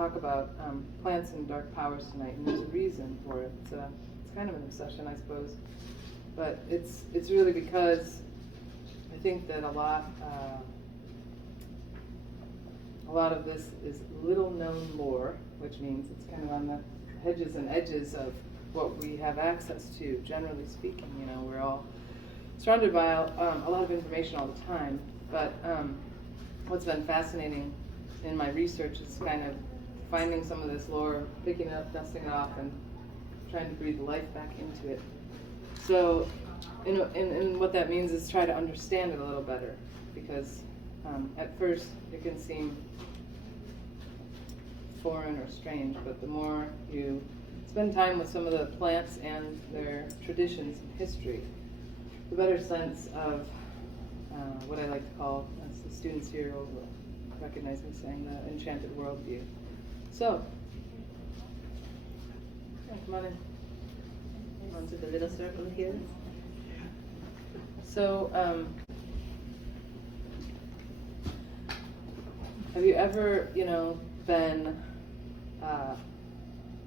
talk about plants and dark powers tonight, and there's a reason for it. It's kind of an obsession, I suppose, but it's really because I think that a lot of this is little known lore, which means it's kind of on the hedges and edges of what we have access to, generally speaking. You know, we're all surrounded by a lot of information all the time, but what's been fascinating in my research is kind of finding some of this lore, picking it up, dusting it off, and trying to breathe life back into it. So, and what that means is try to understand it a little better, because at first it can seem foreign or strange, but the more you spend time with some of the plants and their traditions and history, the better sense of what I like to call, as the students here will recognize me saying, the enchanted worldview. So, come on in. Onto the little circle here. So, have you ever, been,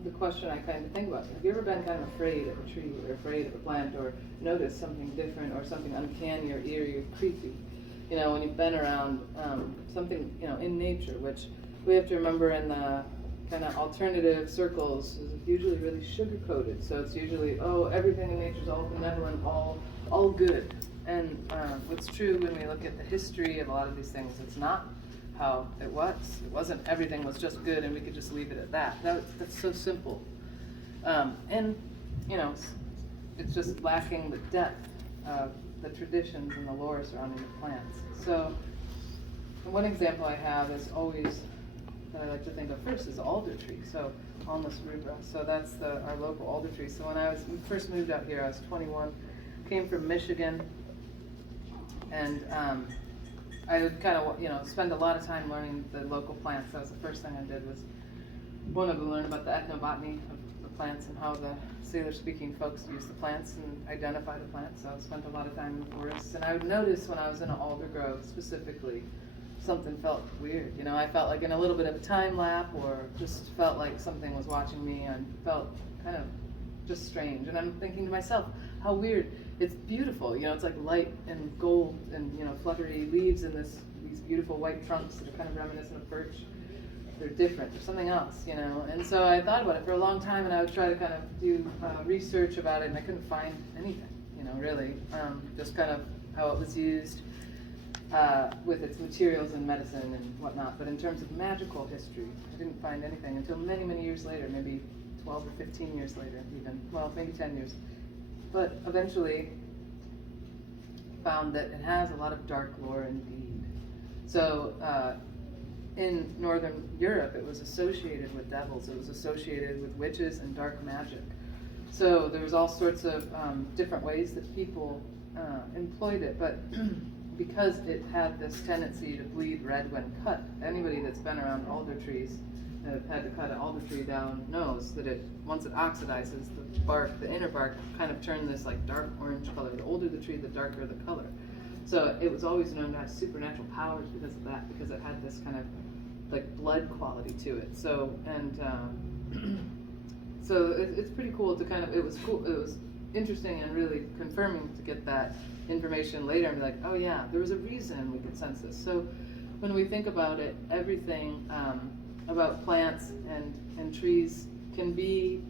the question I kind of think about, have you ever been kind of afraid of a tree or afraid of a plant or noticed something different or something uncanny or eerie or creepy? When you've been around something, in nature, which we have to remember in the kind of alternative circles is usually really sugar-coated. So it's usually, everything in nature is all benevolent, all good. And what's true when we look at the history of a lot of these things, it's not how it was. It wasn't everything was just good and we could just leave it at that. That's so simple. And, it's just lacking the depth of the traditions and the lore surrounding the plants. So one example I have is always, that I like to think of first, is alder tree. So Alnus rubra. So that's our local alder tree. So when I first moved out here, I was 21, came from Michigan, and I would kind of, spend a lot of time learning the local plants. That was the first thing I did, was one of them learn about the ethnobotany of the plants and how the Salish-speaking folks use the plants and identify the plants. So I spent a lot of time in the forests, and I would notice when I was in an alder grove specifically, something felt weird. I felt like in a little bit of a time lap, or just felt like something was watching me, and felt kind of just strange. And I'm thinking to myself, how weird. It's beautiful, it's like light and gold and, fluttery leaves and these beautiful white trunks that are kind of reminiscent of birch. They're different, they're something else, And so I thought about it for a long time, and I would try to kind of do research about it, and I couldn't find anything, really. Just kind of how it was used with its materials and medicine and whatnot. But in terms of magical history, I didn't find anything until many, many years later, maybe 12 or 15 years later even, maybe 10 years. But eventually found that it has a lot of dark lore indeed. So in Northern Europe, it was associated with devils. It was associated with witches and dark magic. So there was all sorts of different ways that people employed it, but because it had this tendency to bleed red when cut, anybody that's been around alder trees that have had to cut an alder tree down knows that once it oxidizes, the bark, the inner bark, kind of turn this like dark orange color. The older the tree, the darker the color. So it was always known to have supernatural powers because of that, because it had this kind of like blood quality to it. So, and so it's pretty cool to kind of, it was interesting and really confirming to get that information later and be like, oh yeah, there was a reason we could sense this. So when we think about it, everything about plants and trees can be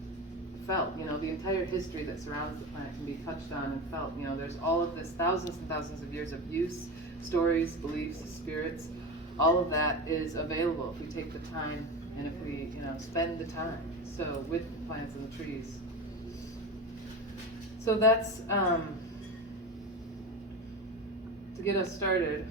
felt. The entire history that surrounds the plant can be touched on and felt. There's all of this, thousands and thousands of years of use, stories, beliefs, spirits. All of that is available if we take the time and if we, spend the time. So with the plants and the trees. So that's to get us started.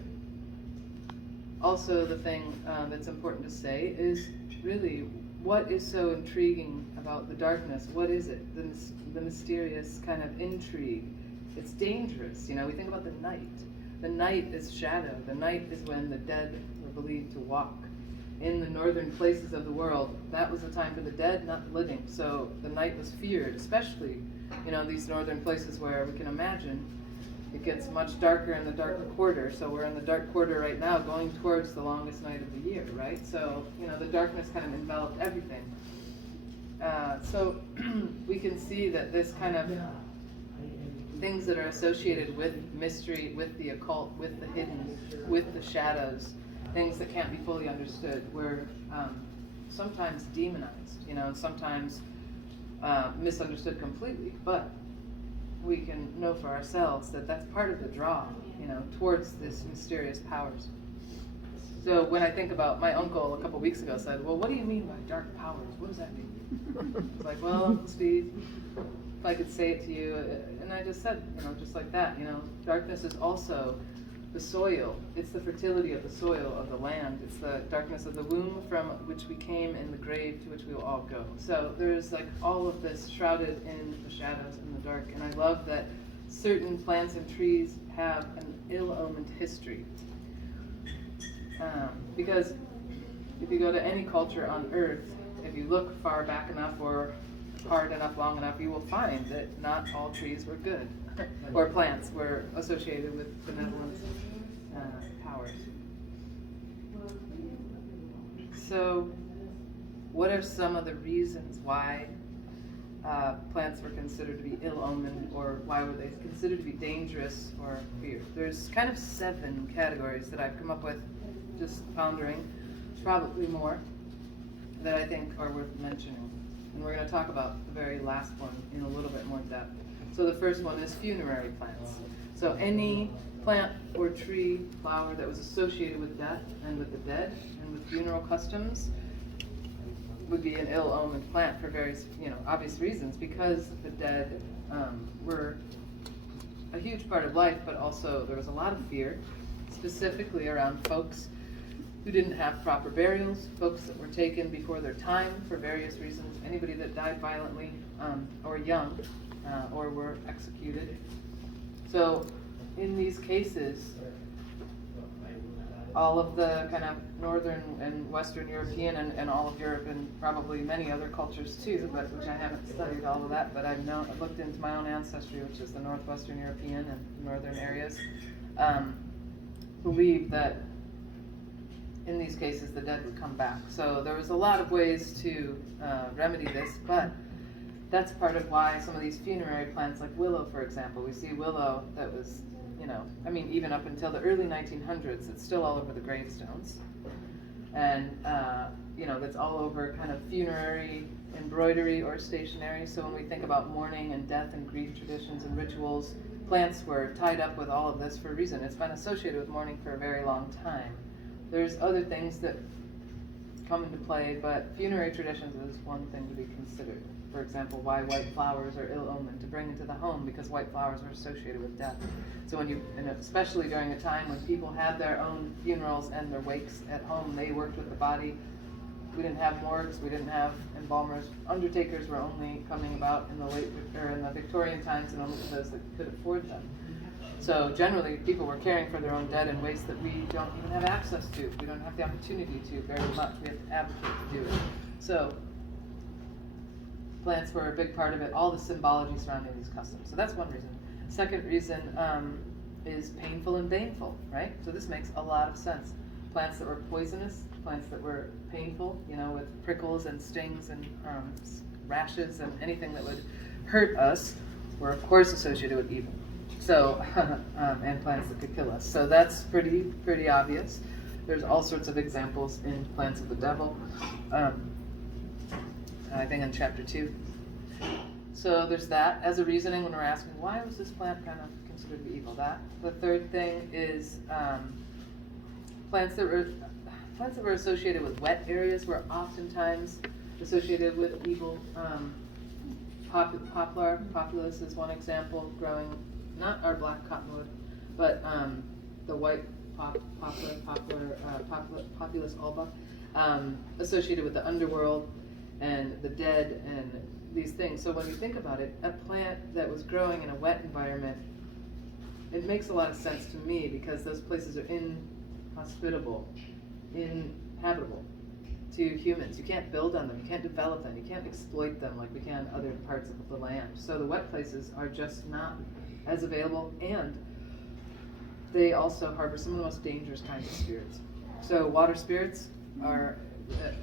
Also, the thing that's important to say is really what is so intriguing about the darkness. What is it? The mysterious kind of intrigue. It's dangerous. We think about the night. The night is shadow. The night is when the dead were believed to walk. In the northern places of the world, that was a time for the dead, not the living. So the night was feared, especially, these northern places where we can imagine It gets much darker in the darker quarter, so we're in the dark quarter right now, going towards the longest night of the year, right? So, the darkness kind of enveloped everything. So we can see that this kind of things that are associated with mystery, with the occult, with the hidden, with the shadows, things that can't be fully understood, were sometimes demonized, and sometimes misunderstood completely. But we can know for ourselves that that's part of the draw, towards this mysterious powers. So when I think about, my uncle a couple weeks ago said, well, what do you mean by dark powers? What does that mean? It's like, well, Uncle Steve, if I could say it to you, and I just said, just like that, darkness is also the soil. It's the fertility of the soil of the land. It's the darkness of the womb from which we came and the grave to which we will all go. So there's like all of this shrouded in the shadows and the dark. And I love that certain plants and trees have an ill-omened history. Because if you go to any culture on earth, if you look far back enough or hard enough, long enough, you will find that not all trees were good, or plants were associated with benevolent powers. So, what are some of the reasons why plants were considered to be ill-omened, or why were they considered to be dangerous or feared? There's kind of 7 categories that I've come up with, just pondering, probably more, that I think are worth mentioning. And we're going to talk about the very last one in a little bit more depth. So the first one is funerary plants. So any plant or tree, flower that was associated with death and with the dead and with funeral customs would be an ill-omened plant for various, obvious reasons, because the dead were a huge part of life, but also there was a lot of fear, specifically around folks who didn't have proper burials, folks that were taken before their time for various reasons, anybody that died violently or young or were executed. So in these cases, all of the kind of Northern and Western European and all of Europe and probably many other cultures too, but which I haven't studied all of that, but I've looked into my own ancestry, which is the Northwestern European and Northern areas, believe that in these cases the dead would come back. So there was a lot of ways to remedy this, but that's part of why some of these funerary plants, like willow, for example, we see willow that was, even up until the early 1900s, it's still all over the gravestones. And, that's all over kind of funerary embroidery or stationery. So when we think about mourning and death and grief traditions and rituals, plants were tied up with all of this for a reason. It's been associated with mourning for a very long time. There's other things that come into play, but funerary traditions is one thing to be considered. For example, why white flowers are ill-omened to bring into the home, because white flowers are associated with death. So and especially during a time when people had their own funerals and their wakes at home, they worked with the body. We didn't have morgues, we didn't have embalmers. Undertakers were only coming about in the Victorian times, and only to those that could afford them. So generally, people were caring for their own dead in ways that we don't even have access to. We don't have the opportunity to very much. We have to advocate to do it. So plants were a big part of it, all the symbology surrounding these customs. So that's one reason. Second reason is painful and baneful, right? So this makes a lot of sense. Plants that were poisonous, plants that were painful, with prickles and stings and rashes and anything that would hurt us, were of course associated with evil. So, and plants that could kill us. So that's pretty obvious. There's all sorts of examples in Plants of the Devil. I think in chapter 2. So there's that as a reasoning when we're asking, why was this plant kind of considered to be evil? That. The third thing is plants that were associated with wet areas were oftentimes associated with evil. Populus is one example, growing, not our black cottonwood, but the white Populus alba, associated with the underworld and the dead and these things. So when you think about it, a plant that was growing in a wet environment, it makes a lot of sense to me, because those places are inhospitable, inhabitable to humans. You can't build on them, you can't develop them, you can't exploit them like we can other parts of the land. So the wet places are just not as available, and they also harbor some of the most dangerous kinds of spirits. So water spirits are,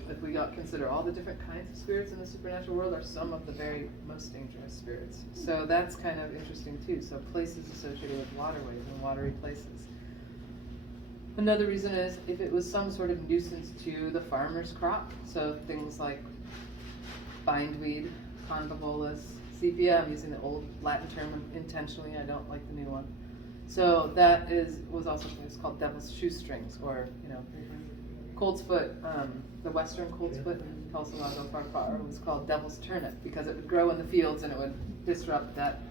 if we consider all the different kinds of spirits in the supernatural world, are some of the very most dangerous spirits. So that's kind of interesting too. So places associated with waterways and watery places. Another reason is if it was some sort of nuisance to the farmer's crop. So things like bindweed, convolvulus, sepia. I'm using the old Latin term intentionally. I don't like the new one. So that was also called devil's shoestrings, or colt's foot. The western colt's foot in Calcelago Farfar was called devil's turnip because it would grow in the fields and it would disrupt that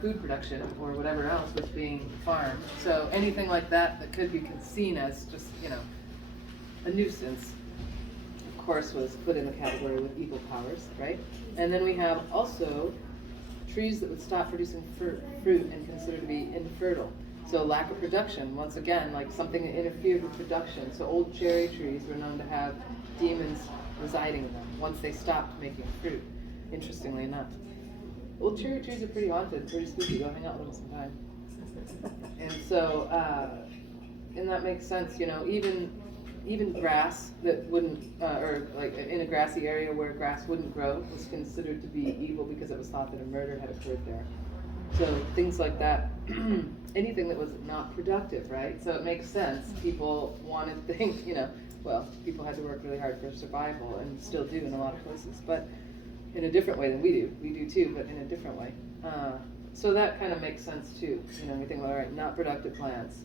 food production or whatever else was being farmed. So anything like that could be seen as just a nuisance, of course, was put in the category with evil powers, right? And then we have also trees that would stop producing fruit and considered to be infertile. So lack of production, once again, like something that interfered with production. So old cherry trees were known to have demons residing in them once they stopped making fruit, interestingly enough. Old cherry trees are pretty haunted, pretty spooky. Go hang out with them sometime. And so, and that makes sense, even grass that wouldn't, or like in a grassy area where grass wouldn't grow was considered to be evil because it was thought that a murder had occurred there. So things like that, anything that was not productive, right? So it makes sense. People wanted things, people had to work really hard for survival and still do in a lot of places, but in a different way than we do. We do too, but in a different way. So that kind of makes sense too. We think about, all right, not productive plants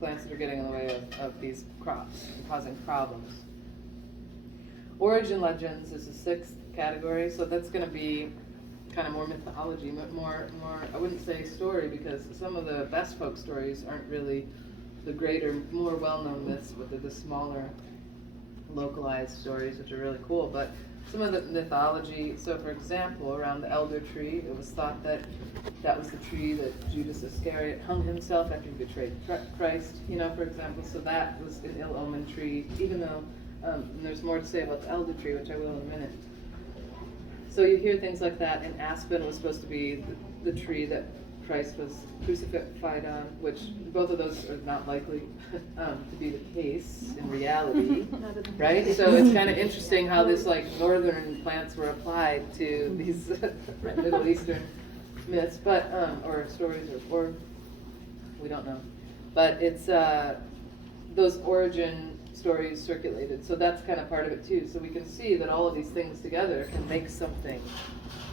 that are getting in the way of these crops and causing problems. Origin legends is the sixth category, so that's going to be kind of more mythology, more. I wouldn't say story because some of the best folk stories aren't really the greater, more well-known myths, but they're the smaller, localized stories, which are really cool. But some of the mythology, so for example, around the elder tree, it was thought that was the tree that Judas Iscariot hung himself after he betrayed Christ, for example. So that was an ill-omened tree, even though and there's more to say about the elder tree, which I will in a minute. So you hear things like that, and aspen was supposed to be the tree that Christ was crucified on, which both of those are not likely to be the case in reality, right? So it's kind of interesting how this northern plants were applied to these Middle Eastern myths, but or stories, or we don't know. But it's those origin stories circulated, so that's kind of part of it too. So we can see that all of these things together can make something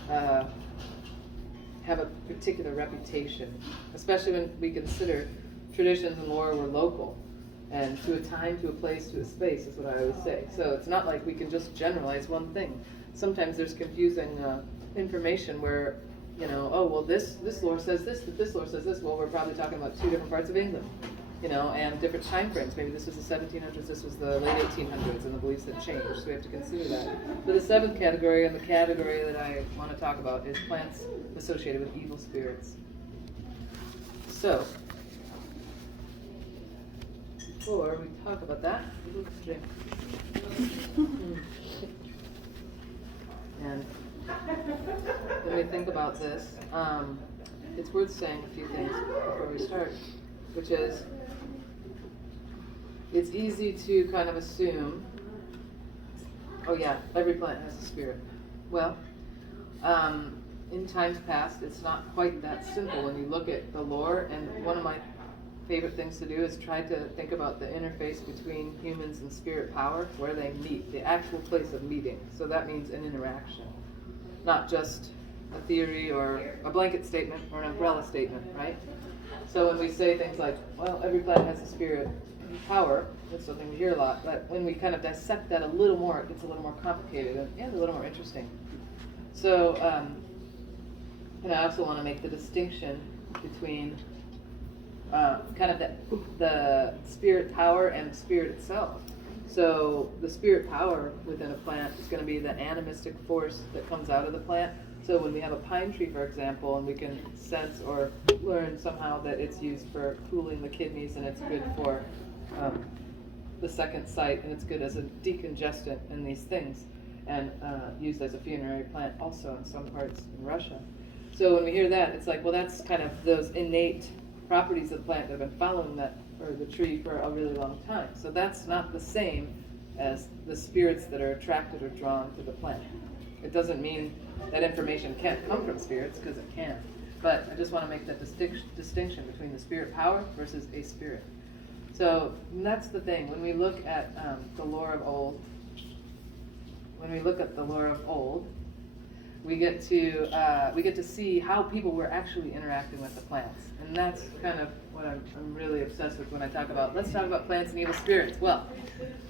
have a particular reputation, especially when we consider traditions and lore were local and to a time, to a place, to a space is what I always say. So it's not like we can just generalize one thing. Sometimes there's confusing information where, this lore says this, but this lore says this. Well, we're probably talking about two different parts of England, and different time frames. Maybe this was the 1700s, this was the late 1800s, and the beliefs had changed, so we have to consider that. But the seventh category, and the category that I want to talk about, is plants associated with evil spirits. So, before we talk about that, and when we think about this, it's worth saying a few things before we start, which is, it's easy to kind of assume, oh yeah, every plant has a spirit. Well, in times past, it's not quite that simple when you look at the lore, and one of my favorite things to do is try to think about the interface between humans and spirit power, where they meet, the actual place of meeting. So that means an interaction, not just a theory or a blanket statement or an umbrella statement, right? So when we say things like, well, every plant has a spirit power, that's something we hear a lot, but when we kind of dissect that a little more, it gets a little more complicated and a little more interesting. So, and I also want to make the distinction between kind of the spirit power and spirit itself. So the spirit power within a plant is going to be the animistic force that comes out of the plant. So when we have a pine tree, for example, and we can sense or learn somehow that it's used for cooling the kidneys and it's good for the second sight, and it's good as a decongestant in these things, and used as a funerary plant also in some parts in Russia. So when we hear that, it's like, well, that's kind of those innate properties of the plant that have been following that, or the tree, for a really long time. So that's not the same as the spirits that are attracted or drawn to the plant. It doesn't mean that information can't come from spirits, because it can. But I just want to make that distinction between the spirit power versus a spirit. So that's the thing. When we look at the lore of old, we get to see how people were actually interacting with the plants, and that's kind of what I'm really obsessed with when I talk about. Let's talk about plants and evil spirits. Well,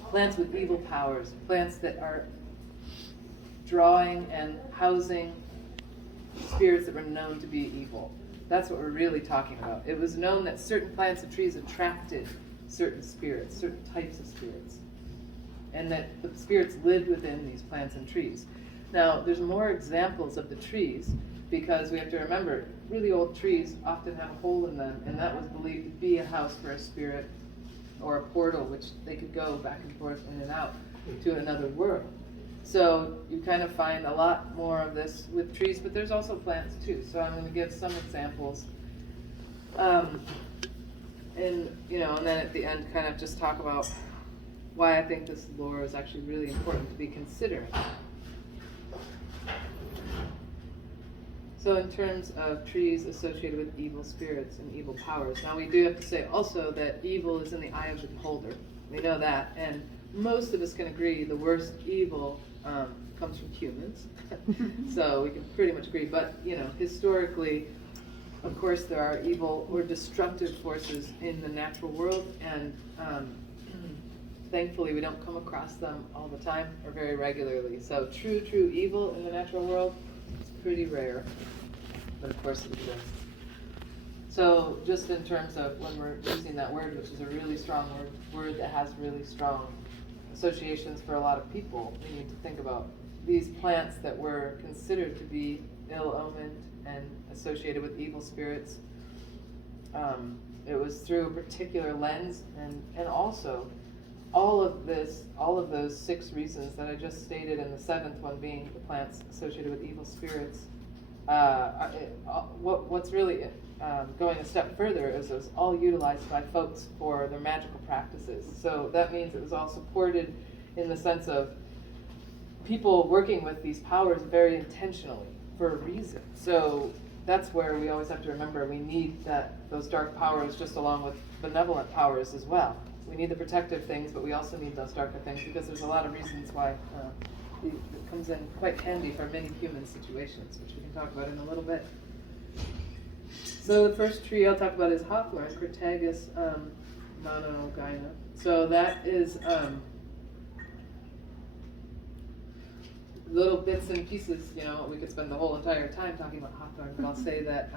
plants with evil powers, plants that are drawing and housing spirits that were known to be evil. That's what we're really talking about. It was known that certain plants and trees attracted certain spirits, certain types of spirits, and that the spirits lived within these plants and trees. Now, there's more examples of the trees, because we have to remember, really old trees often have a hole in them, and that was believed to be a house for a spirit, or a portal which they could go back and forth in and out to another world. So you kind of find a lot more of this with trees, but there's also plants too. So I'm going to give some examples, and then at the end, kind of just talk about why I think this lore is actually really important to be considering. So in terms of trees associated with evil spirits and evil powers, now we do have to say also that evil is in the eye of the beholder. We know that, and most of us can agree the worst evil comes from humans. So we can pretty much agree. But historically, of course, there are evil or destructive forces in the natural world, and thankfully we don't come across them all the time or very regularly. So true evil in the natural world is pretty rare, but of course it exists. So just in terms of when we're using that word, which is a really strong word that has really strong associations for a lot of people, we need to think about these plants that were considered to be ill-omened and associated with evil spirits. It was through a particular lens, and also all of those 6 reasons that I just stated, and the 7th one being the plants associated with evil spirits. What's really going a step further is it was all utilized by folks for their magical practices. So that means it was all supported in the sense of people working with these powers very intentionally for a reason. So that's where we always have to remember we need those dark powers just along with benevolent powers as well. We need the protective things, but we also need those darker things, because there's a lot of reasons why it comes in quite handy for many human situations, which we can talk about in a little bit. So the first tree I'll talk about is hawthorn, Crataegus monogyna. So that is little bits and pieces. We could spend the whole entire time talking about hawthorn, but I'll say that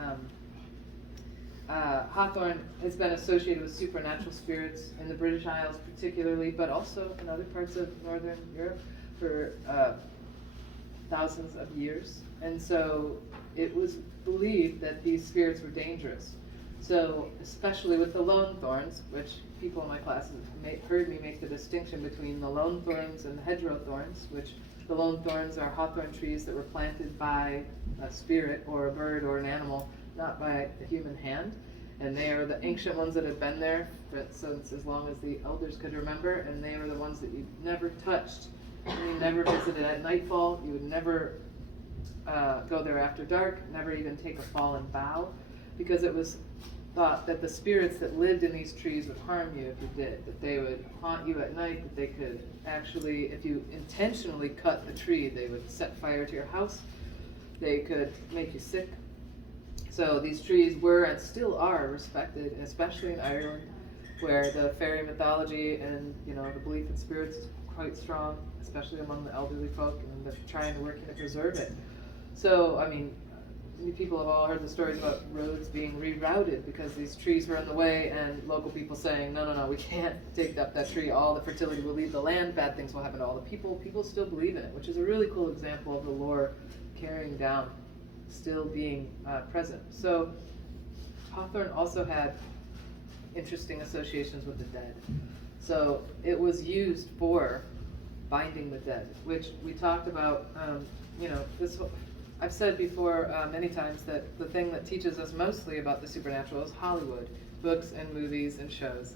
hawthorn has been associated with supernatural spirits in the British Isles particularly, but also in other parts of Northern Europe for thousands of years. And so it was believed that these spirits were dangerous. So especially with the lone thorns, which people in my classes have heard me make the distinction between the lone thorns and the hedgerow thorns, which the lone thorns are hawthorn trees that were planted by a spirit or a bird or an animal, not by the human hand. And they are the ancient ones that have been there since as long as the elders could remember, and they were the ones that you never touched. You never visited at nightfall. You would never go there after dark, never even take a fallen bough, because it was thought that the spirits that lived in these trees would harm you if you did, that they would haunt you at night, that they could actually, if you intentionally cut the tree, they would set fire to your house, they could make you sick. So these trees were and still are respected, especially in Ireland, where the fairy mythology and the belief in spirits is quite strong, especially among the elderly folk, and they're trying to work to preserve it. So, I mean, people have all heard the stories about roads being rerouted because these trees were in the way, and local people saying, no, we can't take up that tree, all the fertility will leave the land, bad things will happen to all the people. People still believe in it, which is a really cool example of the lore carrying down, still being present. So hawthorn also had interesting associations with the dead. So it was used for binding the dead, which we talked about, I've said before many times that the thing that teaches us mostly about the supernatural is Hollywood, books and movies and shows,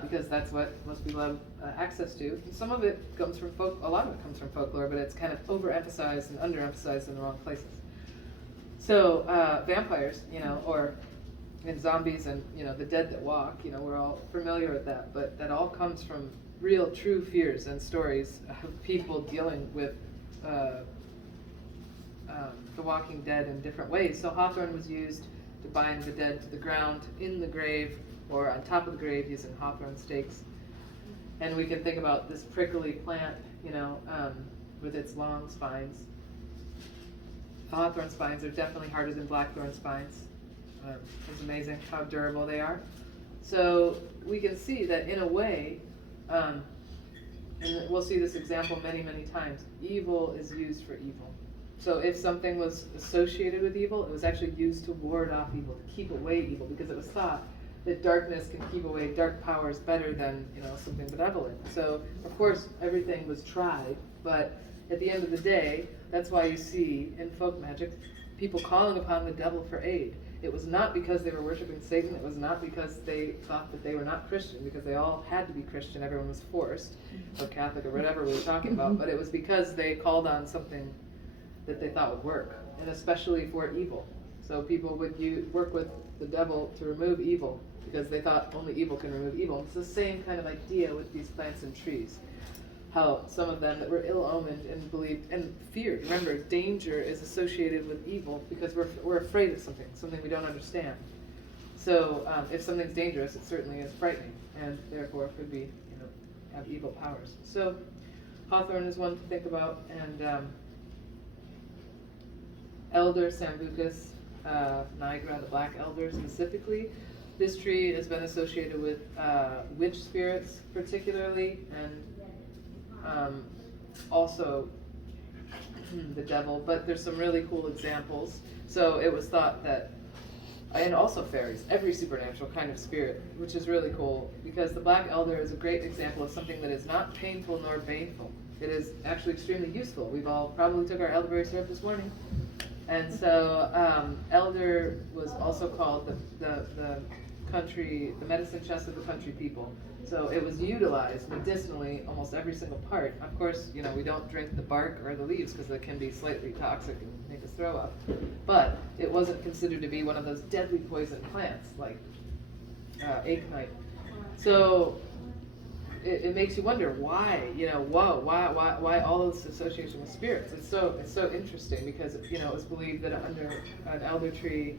because that's what most people have access to. And some of it comes from a lot of it comes from folklore, but it's kind of overemphasized and underemphasized in the wrong places. So vampires, or and zombies and the dead that walk, we're all familiar with that, but that all comes from real, true fears and stories of people dealing with the walking dead in different ways. So hawthorn was used to bind the dead to the ground in the grave or on top of the grave using hawthorn stakes. And we can think about this prickly plant, with its long spines. The hawthorn spines are definitely harder than blackthorn spines. It's amazing how durable they are. So we can see that in a way, and we'll see this example many, many times, evil is used for evil. So if something was associated with evil, it was actually used to ward off evil, to keep away evil, because it was thought that darkness can keep away dark powers better than something benevolent. So of course everything was tried, but at the end of the day, that's why you see in folk magic people calling upon the devil for aid. It was not because they were worshiping Satan. It was not because they thought that they were not Christian, because they all had to be Christian. Everyone was forced, or Catholic, or whatever we were talking about. But it was because they called on something that they thought would work, and especially for evil. So people would work with the devil to remove evil, because they thought only evil can remove evil. It's the same kind of idea with these plants and trees. How some of them that were ill-omened and believed and feared. Remember, danger is associated with evil because we're afraid of something we don't understand. So if something's dangerous, it certainly is frightening, and therefore could be, have evil powers. So hawthorn is one to think about, and elder sambucus nigra, the black elder specifically. This tree has been associated with witch spirits particularly, and also the devil, but there's some really cool examples. So it was thought that, and also fairies, every supernatural kind of spirit, which is really cool, because the black elder is a great example of something that is not painful nor baneful. It is actually extremely useful. We've all probably took our elderberry syrup this morning. And so elder was also called the medicine chest of the country people. So it was utilized medicinally, almost every single part. Of course, we don't drink the bark or the leaves because they can be slightly toxic and make us throw up. But it wasn't considered to be one of those deadly poison plants like aconite. So it makes you wonder why, why all this association with spirits? It's so interesting because it was believed that under an elder tree,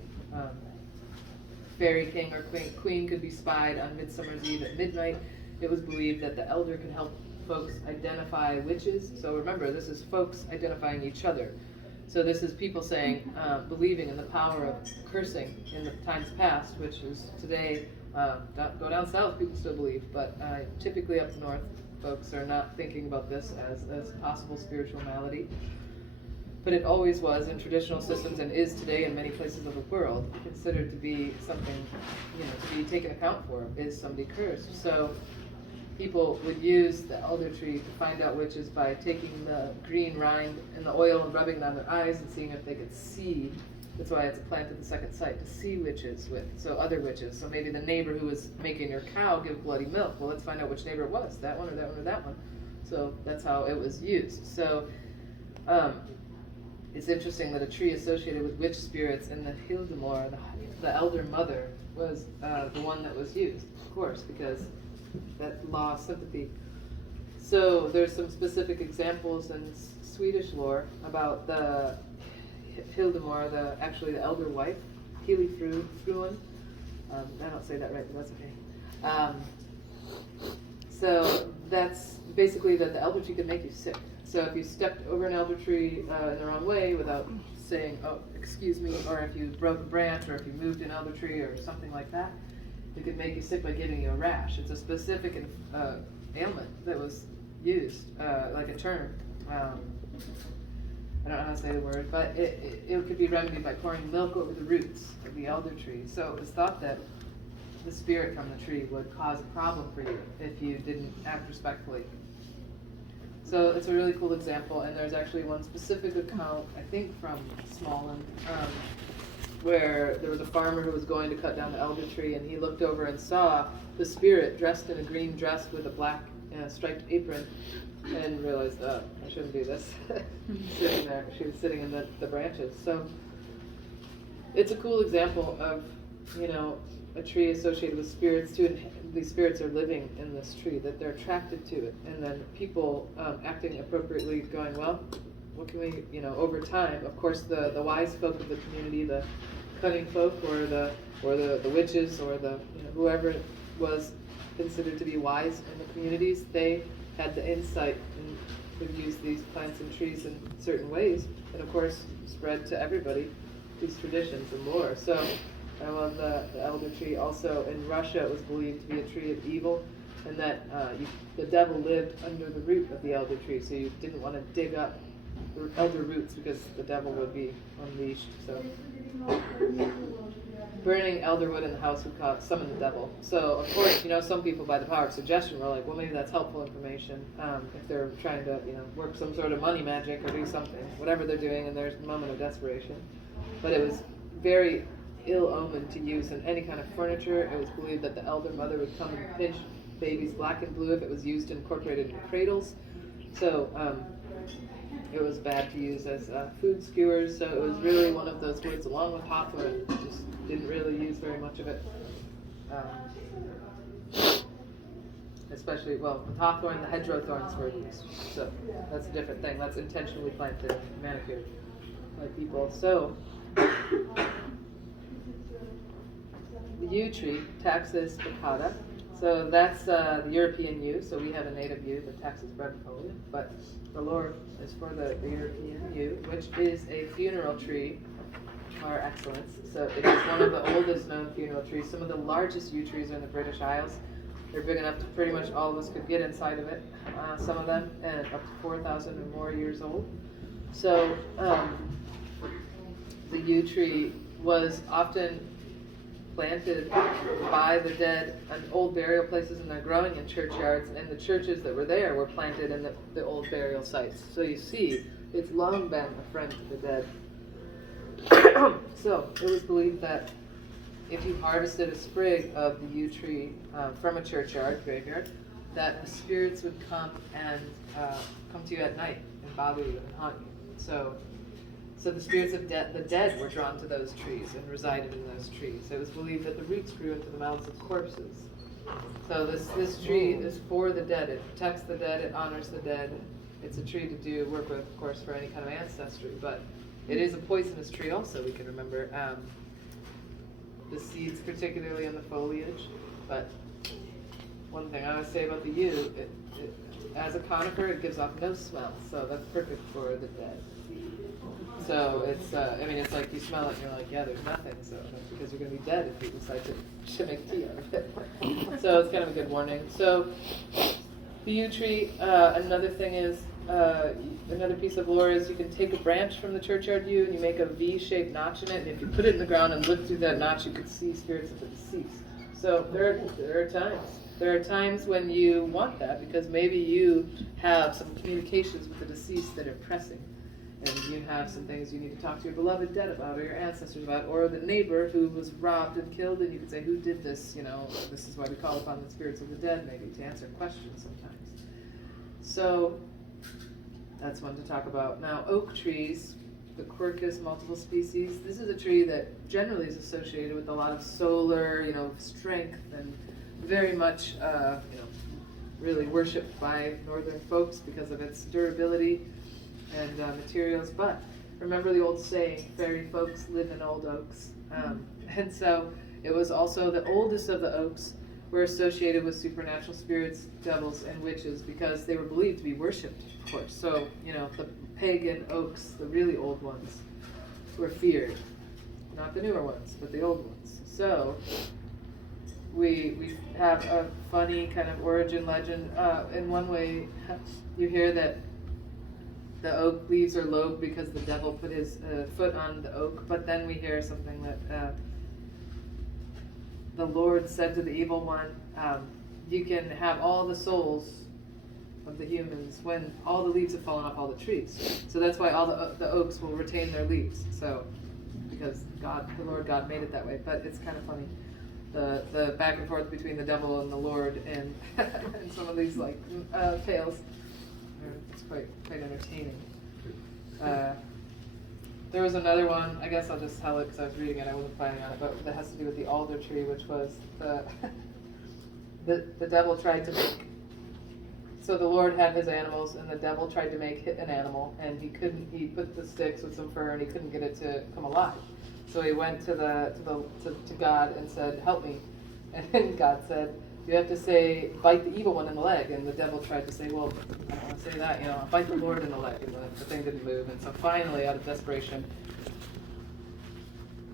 fairy king or queen could be spied on Midsummer's Eve at midnight. It was believed that the elder could help folks identify witches. So remember, this is folks identifying each other. So this is people saying, believing in the power of cursing in the times past, which is today, go down south, people still believe, but typically up north, folks are not thinking about this as possible spiritual malady. But it always was in traditional systems and is today in many places of the world considered to be something, to be taken account for. Is somebody cursed? So people would use the elder tree to find out witches by taking the green rind and the oil and rubbing it on their eyes and seeing if they could see. That's why it's a plant of the second sight, to see witches with, so other witches. So maybe the neighbor who was making your cow give bloody milk. Well, let's find out which neighbor it was, that one or that one or that one. So that's how it was used. So it's interesting that a tree associated with witch spirits in the Hildemore, the elder mother, was the one that was used, of course, because that law of sympathy. So there's some specific examples in Swedish lore about the Hildemore, actually the elder wife, Hilifruen. I don't say that right, but that's okay. So that's basically that the elder tree could make you sick. So if you stepped over an elder tree in the wrong way without saying, oh, excuse me, or if you broke a branch, or if you moved an elder tree or something like that, it could make you sick by giving you a rash. It's a specific ailment that was used, like a term. I don't know how to say the word, but it could be remedied by pouring milk over the roots of the elder tree. So it was thought that the spirit from the tree would cause a problem for you if you didn't act respectfully. So it's a really cool example, and there's actually one specific account, I think from Smallland, where there was a farmer who was going to cut down the elder tree, and he looked over and saw the spirit dressed in a green dress with a black striped apron, and realized, I shouldn't do this. Sitting there, she was sitting in the branches. So it's a cool example of, a tree associated with spirits too, and these spirits are living in this tree, that they're attracted to it, and then people acting appropriately, going, well, what can we, over time, of course, the wise folk of the community, the cunning folk, or the witches, or the whoever was considered to be wise in the communities, they had the insight and could use these plants and trees in certain ways, and of course spread to everybody these traditions and lore. So I love the elder tree. Also in Russia, it was believed to be a tree of evil, and that the devil lived under the root of the elder tree, so you didn't want to dig up the elder roots because the devil would be unleashed. So burning elder wood in the house would summon the devil. So of course, some people by the power of suggestion were like, well, maybe that's helpful information if they're trying to work some sort of money magic or do something, whatever they're doing in their moment of desperation. But it was very ill omened to use in any kind of furniture. It was believed that the elder mother would come and pinch babies black and blue if it was used and incorporated into cradles. So it was bad to use as food skewers. So it was really one of those woods, along with hawthorn, just didn't really use very much of it. Especially, with hawthorn, the hedgerow thorns were used. So that's a different thing. That's intentionally planted and manicured by people. So the yew tree, Taxus baccata. So that's the European yew. So we have a native yew, the Taxus brevifolia, but the lore is for the European yew, which is a funeral tree par excellence. So it is one of the oldest known funeral trees. Some of the largest yew trees are in the British Isles. They're big enough to pretty much all of us could get inside of it. Some of them, and up to 4,000 or more years old. So the yew tree was often planted by the dead in old burial places, and they're growing in churchyards, and the churches that were there were planted in the old burial sites. So you see, it's long been a friend to the dead. So it was believed that if you harvested a sprig of the yew tree from a churchyard, graveyard, that the spirits would come and come to you at night and bother you and haunt you. So the spirits of the dead were drawn to those trees and resided in those trees. It was believed that the roots grew into the mouths of corpses. So this tree is for the dead. It protects the dead. It honors the dead. It's a tree to work with, of course, for any kind of ancestry. But it is a poisonous tree also, we can remember. The seeds, particularly in the foliage. But one thing I always say about the yew, as a conifer, it gives off no smell. So that's perfect for the dead. So it's, it's like you smell it and you're like, yeah, there's nothing. So that's because you're going to be dead if you decide to make tea out of it. So it's kind of a good warning. So the yew tree, another thing is, another piece of lore is you can take a branch from the churchyard yew and you make a V-shaped notch in it, and if you put it in the ground and look through that notch, you could see spirits of the deceased. So there are times when you want that, because maybe you have some communications with the deceased that are pressing, and you have some things you need to talk to your beloved dead about, or your ancestors about, or the neighbor who was robbed and killed, and you could say, who did this? This is why we call upon the spirits of the dead, maybe, to answer questions sometimes. So that's one to talk about. Now, oak trees, the Quercus multiple species, this is a tree that generally is associated with a lot of solar, strength, and very much, really worshipped by northern folks because of its durability and materials. But remember the old saying, fairy folks live in old oaks. And so it was also the oldest of the oaks were associated with supernatural spirits, devils, and witches because they were believed to be worshipped, of course. So, the pagan oaks, the really old ones, were feared. Not the newer ones, but the old ones. So we have a funny kind of origin legend. In one way, you hear that the oak leaves are lobed because the devil put his foot on the oak, but then we hear something that the Lord said to the evil one, you can have all the souls of the humans when all the leaves have fallen off all the trees. So that's why all the oaks will retain their leaves. So because God, the Lord God, made it that way. But it's kind of funny, the back and forth between the devil and the Lord, and and some of these like tales. It's quite entertaining. There was another one. I guess I'll just tell it because I was reading it. I wasn't planning on it, but that has to do with the alder tree, which was the devil tried to make. So the Lord had his animals, and the devil tried to make an animal, and he couldn't. He put the sticks with some fur, and he couldn't get it to come alive. So he went to God and said, "Help me." And God said, "You have to say, bite the evil one in the leg." And the devil tried to say, "Well, I don't want to say that. I'll bite the Lord in the leg." And the thing didn't move. And so finally, out of desperation,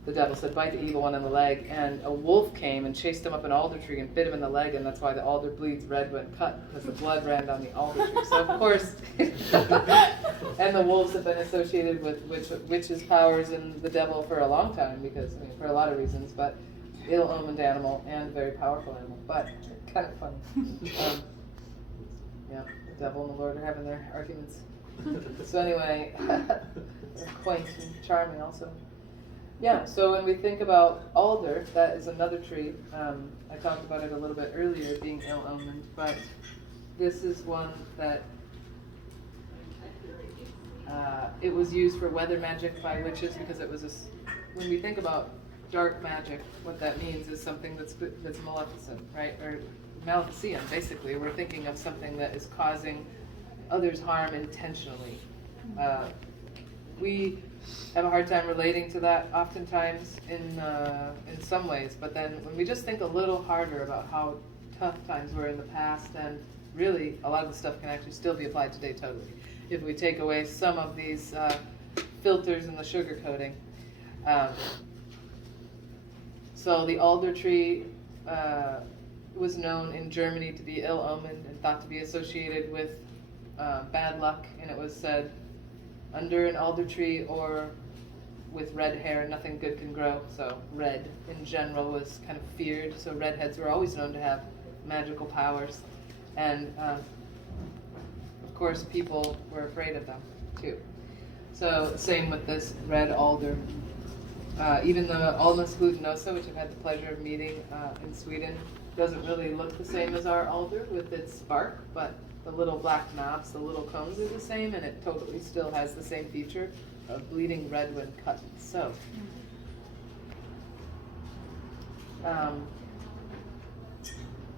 the devil said, "Bite the evil one in the leg." And a wolf came and chased him up an alder tree and bit him in the leg. And that's why the alder bleeds red when cut, because the blood ran down the alder tree. So of course, and the wolves have been associated with witches' powers and the devil for a long time, because for a lot of reasons, but ill-omened animal and very powerful animal, but kind of funny. Yeah, the devil and the Lord are having their arguments. So anyway, they're quaint and charming also. Yeah, so when we think about alder, that is another tree. I talked about it a little bit earlier, being ill-omened, but this is one that it was used for weather magic by witches, because it was when we think about dark magic, what that means is something that's maleficent, right? Or maleficent, basically. We're thinking of something that is causing others harm intentionally. We have a hard time relating to that oftentimes in some ways, but then when we just think a little harder about how tough times were in the past, and really a lot of the stuff can actually still be applied today totally, if we take away some of these filters and the sugar coating. So the alder tree was known in Germany to be ill-omened and thought to be associated with bad luck, and it was said, under an alder tree or with red hair, nothing good can grow. So red in general was kind of feared. So redheads were always known to have magical powers. And of course, people were afraid of them too. So same with this red alder. Even the Alnus glutinosa, which I've had the pleasure of meeting in Sweden, doesn't really look the same as our alder with its bark, but the little black knobs, the little cones are the same, and it totally still has the same feature of bleeding red when cut. So,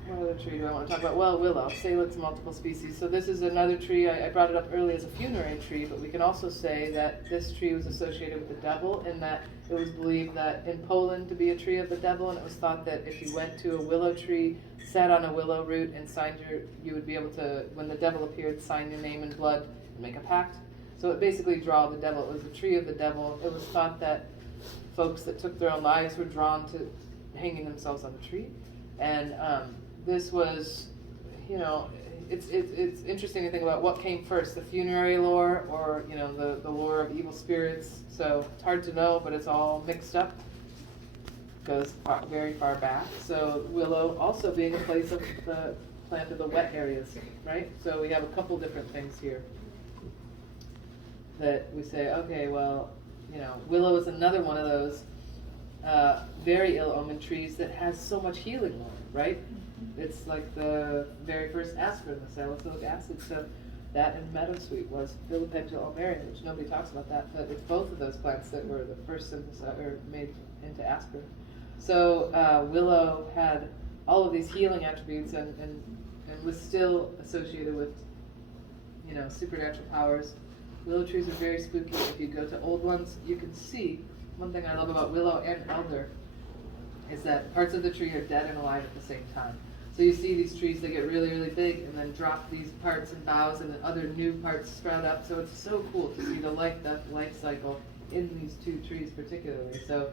what other tree do I want to talk about? Well, willow, Salix multiple species. So this is another tree. I brought it up early as a funerary tree, but we can also say that this tree was associated with the devil, in that it was believed that in Poland to be a tree of the devil, and it was thought that if you went to a willow tree, sat on a willow root, and you would be able to, when the devil appeared, sign your name in blood and make a pact. So it basically draw the devil. It was the tree of the devil. It was thought that folks that took their own lives were drawn to hanging themselves on the tree, and this was, it's interesting to think about what came first, the funerary lore or the lore of evil spirits. So it's hard to know, but it's all mixed up. Goes very far back. So willow also being a place of the plant of the wet areas, right? So we have a couple different things here that we say, okay, well, willow is another one of those very ill-omened trees that has so much healing on it, right? It's like the very first aspirin, the salicylic acid. So that and meadowsweet was Philipendula almerium, which nobody talks about that, but it's both of those plants that were the first synthesized or made into aspirin. So willow had all of these healing attributes and was still associated with supernatural powers. Willow trees are very spooky. If you go to old ones, you can see, one thing I love about willow and elder is that parts of the tree are dead and alive at the same time. So you see these trees, they get really, really big and then drop these parts and boughs, and then other new parts sprout up. So it's so cool to see the life-death life cycle in these two trees particularly. So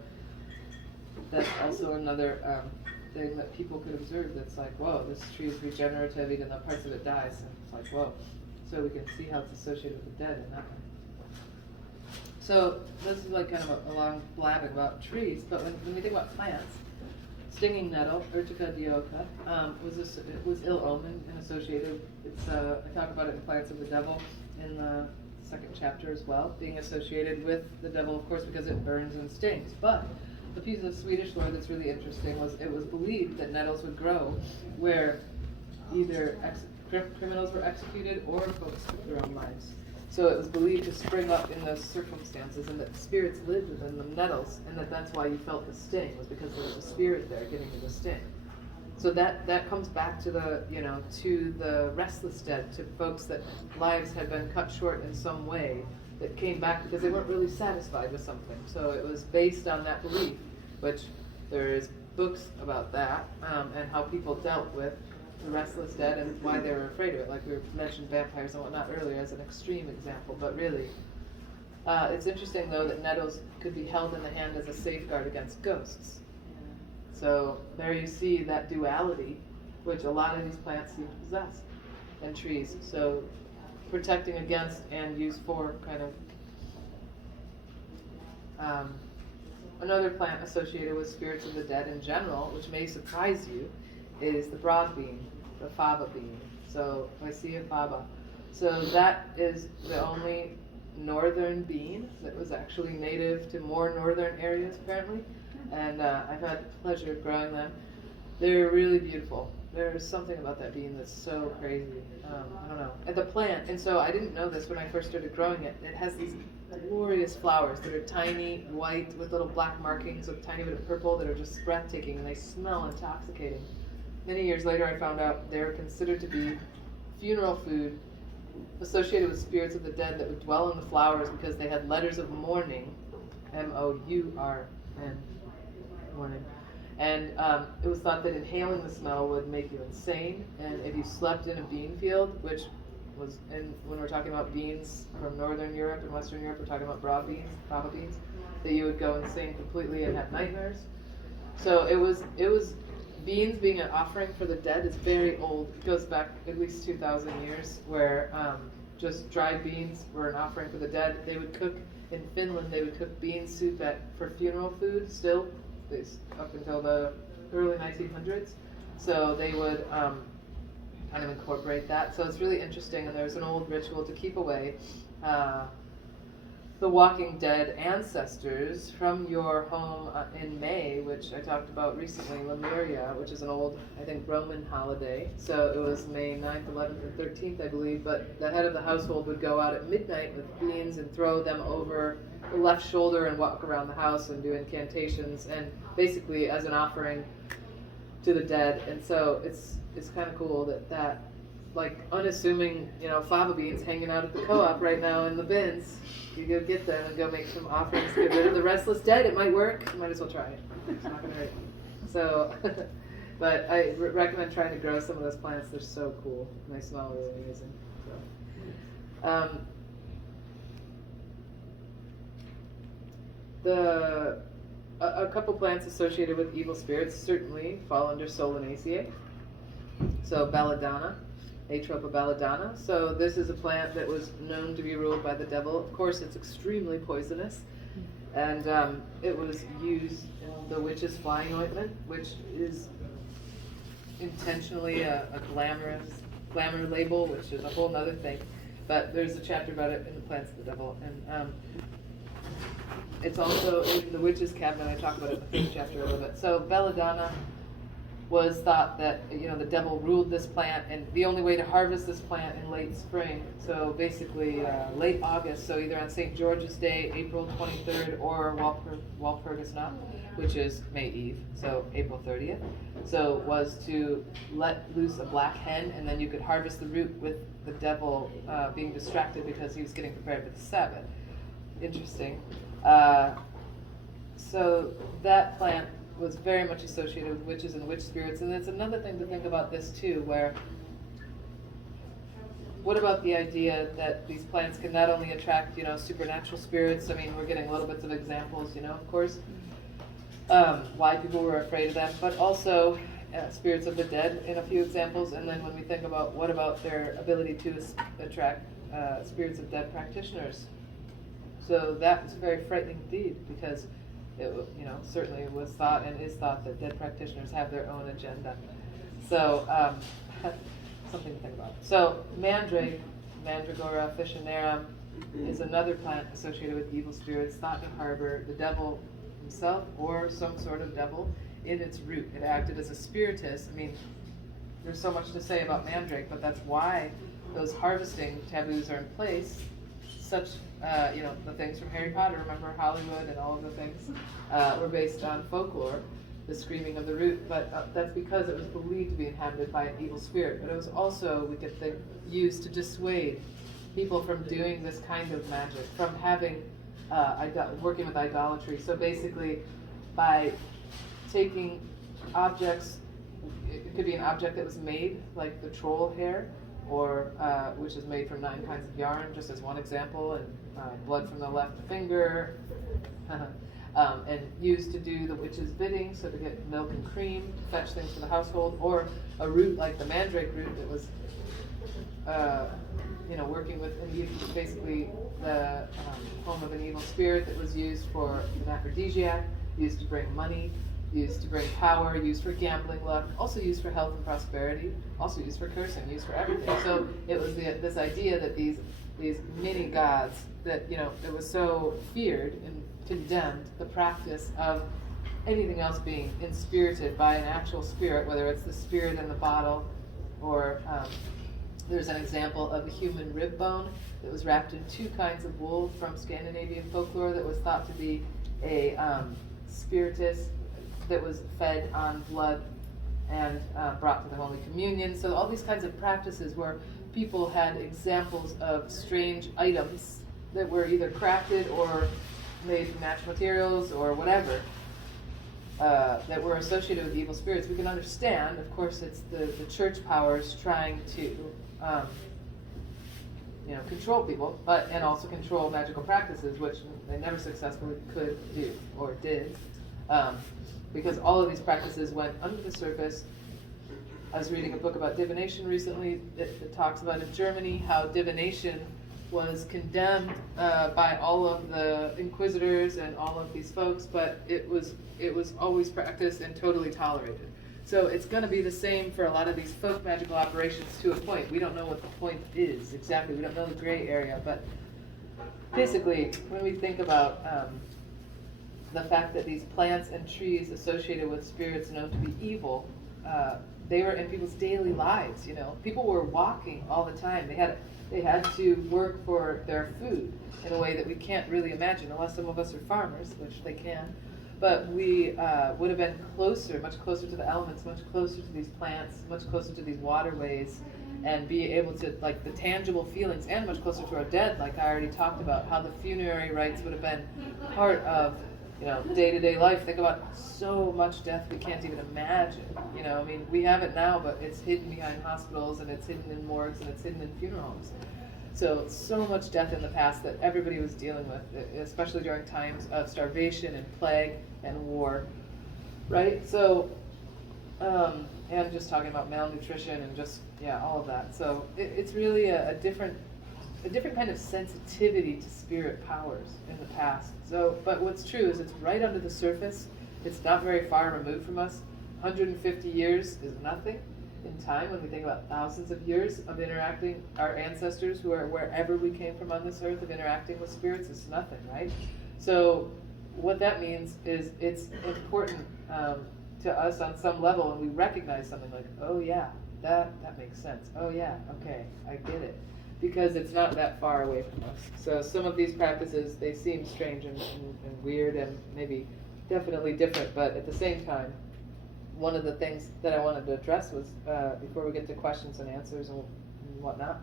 that's also another thing that people could observe that's like, whoa, this tree is regenerative even though parts of it dies. And it's like, whoa. So we can see how it's associated with the dead in that way. So this is like kind of a long blabbing about trees, but when we think about plants, stinging nettle, Urtica dioica, it was ill omened and associated. It's I talk about it in Plants of the Devil in the second chapter as well, being associated with the devil, of course, because it burns and stings. But the piece of Swedish lore that's really interesting was it was believed that nettles would grow where either criminals were executed or folks took their own lives. So it was believed to spring up in those circumstances, and that spirits lived within the nettles, and that's why you felt the sting, was because there was a spirit there giving you the sting. So that comes back to the restless dead, to folks that lives had been cut short in some way, that came back because they weren't really satisfied with something. So it was based on that belief, which there is books about that, and how people dealt with the restless dead and why they were afraid of it. Like we mentioned vampires and whatnot earlier as an extreme example, but really, it's interesting though that nettles could be held in the hand as a safeguard against ghosts. So there you see that duality, which a lot of these plants seem to possess, and trees. So protecting against and used for kind of. Another plant associated with spirits of the dead in general, which may surprise you, is the broad bean, the faba bean. So Lycia faba. So that is the only northern bean that was actually native to more northern areas apparently. And I've had the pleasure of growing them. They're really beautiful. There's something about that bean that's so crazy. I don't know. And the plant, and so I didn't know this when I first started growing it. It has these glorious flowers that are tiny, white, with little black markings with tiny bit of purple that are just breathtaking, and they smell intoxicating. Many years later I found out they were considered to be funeral food associated with spirits of the dead that would dwell in the flowers because they had letters of mourning, M-O-U-R-N, mourning. And it was thought that inhaling the smell would make you insane, and if you slept in a bean field, which was, when we're talking about beans from Northern Europe and Western Europe, we're talking about broad beans, faba beans, that you would go insane completely and have nightmares. So it was beans being an offering for the dead is very old. It goes back at least 2,000 years, where just dried beans were an offering for the dead. They would cook, in Finland, they would cook bean soup for funeral food still, up until the early 1900s. So they would kind of incorporate that. So it's really interesting, and there's an old ritual to keep away the Walking Dead ancestors from your home in May, which I talked about recently, Lemuria, which is an old, I think, Roman holiday. So it was May 9th, 11th, and 13th, I believe. But the head of the household would go out at midnight with beans and throw them over the left shoulder and walk around the house and do incantations, and basically as an offering to the dead. And so it's kind of cool that like unassuming, faba beans hanging out at the co-op right now in the bins. You go get them and go make some offerings, get rid of the restless dead. It might work. You might as well try it. It's not going to hurt you. So, but I recommend trying to grow some of those plants. They're so cool. And they smell really amazing. So, a couple plants associated with evil spirits certainly fall under Solanaceae. So belladonna, Atropa belladonna. So this is a plant that was known to be ruled by the devil. Of course, it's extremely poisonous, and it was used in the witch's flying ointment, which is intentionally a glamour label, which is a whole other thing. But there's a chapter about it in the Plants of the Devil, and it's also in the witch's cabinet. I talk about it in the first chapter a little bit. So belladonna was thought that the devil ruled this plant, and the only way to harvest this plant in late spring, so basically late August, so either on St. George's Day, April 23rd, or Walpurgisnacht, which is May Eve, so April 30th, so was to let loose a black hen, and then you could harvest the root with the devil being distracted because he was getting prepared for the Sabbath. Interesting. So that plant was very much associated with witches and witch spirits, and it's another thing to think about this too, where what about the idea that these plants can not only attract supernatural spirits? I mean, we're getting little bits of examples, of course, why people were afraid of them, but also spirits of the dead in a few examples. And then when we think about what about their ability to attract spirits of dead practitioners, so that is very frightening indeed, because Certainly was thought and is thought that dead practitioners have their own agenda. So, something to think about. So, mandrake, Mandragora officinarum, is another plant associated with evil spirits, thought to harbor the devil himself or some sort of devil in its root. It acted as a spiritist. I mean, there's so much to say about mandrake, but that's why those harvesting taboos are in place. Such, the things from Harry Potter, remember Hollywood and all of the things were based on folklore, the screaming of the root, but that's because it was believed to be inhabited by an evil spirit. But it was also, we could think, used to dissuade people from doing this kind of magic, from having, working with idolatry. So basically, by taking objects, it could be an object that was made, like the troll hair, or which is made from 9 kinds of yarn, just as one example, and blood from the left finger, and used to do the witch's bidding, so to get milk and cream, to fetch things for the household, or a root like the mandrake root that was, working with basically the home of an evil spirit that was used for an aphrodisiac, used to bring money, used to bring power, used for gambling luck, also used for health and prosperity, also used for cursing, used for everything. So it was this idea that these mini gods, that it was so feared and condemned the practice of anything else being inspirited by an actual spirit, whether it's the spirit in the bottle, or there's an example of a human rib bone that was wrapped in 2 kinds of wool from Scandinavian folklore that was thought to be a spiritist that was fed on blood and brought to the Holy Communion. So all these kinds of practices where people had examples of strange items that were either crafted or made from natural materials or whatever, that were associated with evil spirits. We can understand, of course, it's the church powers trying to control people, and also control magical practices, which they never successfully could do or did. Because all of these practices went under the surface. I was reading a book about divination recently that talks about in Germany how divination was condemned by all of the inquisitors and all of these folks, but it was always practiced and totally tolerated. So it's going to be the same for a lot of these folk magical operations to a point. We don't know what the point is exactly. We don't know the gray area, but basically, when we think about the fact that these plants and trees associated with spirits known to be evil, they were in people's daily lives. People were walking all the time. They had to work for their food in a way that we can't really imagine, unless some of us are farmers, which they can. But we would have been much closer to the elements, much closer to these plants, much closer to these waterways, and be able to, like, the tangible feelings, and much closer to our dead, like I already talked about, how the funerary rites would have been part of day-to-day life. Think about so much death we can't even imagine. We have it now, but it's hidden behind hospitals, and it's hidden in morgues, and it's hidden in funeral homes. So much death in the past that everybody was dealing with, especially during times of starvation and plague and war, right? So, and just talking about malnutrition and just, all of that. So it's really a different kind of sensitivity to spirit powers in the past. So, but what's true is it's right under the surface. It's not very far removed from us. 150 years is nothing in time when we think about thousands of years of interacting, our ancestors who are wherever we came from on this earth, of interacting with spirits. It's nothing, right? So what that means is it's important to us on some level, and we recognize something like, oh yeah, that makes sense. Oh yeah, okay, I get it. Because it's not that far away from us. So some of these practices, they seem strange and weird and maybe definitely different, but at the same time, one of the things that I wanted to address was, before we get to questions and answers and whatnot,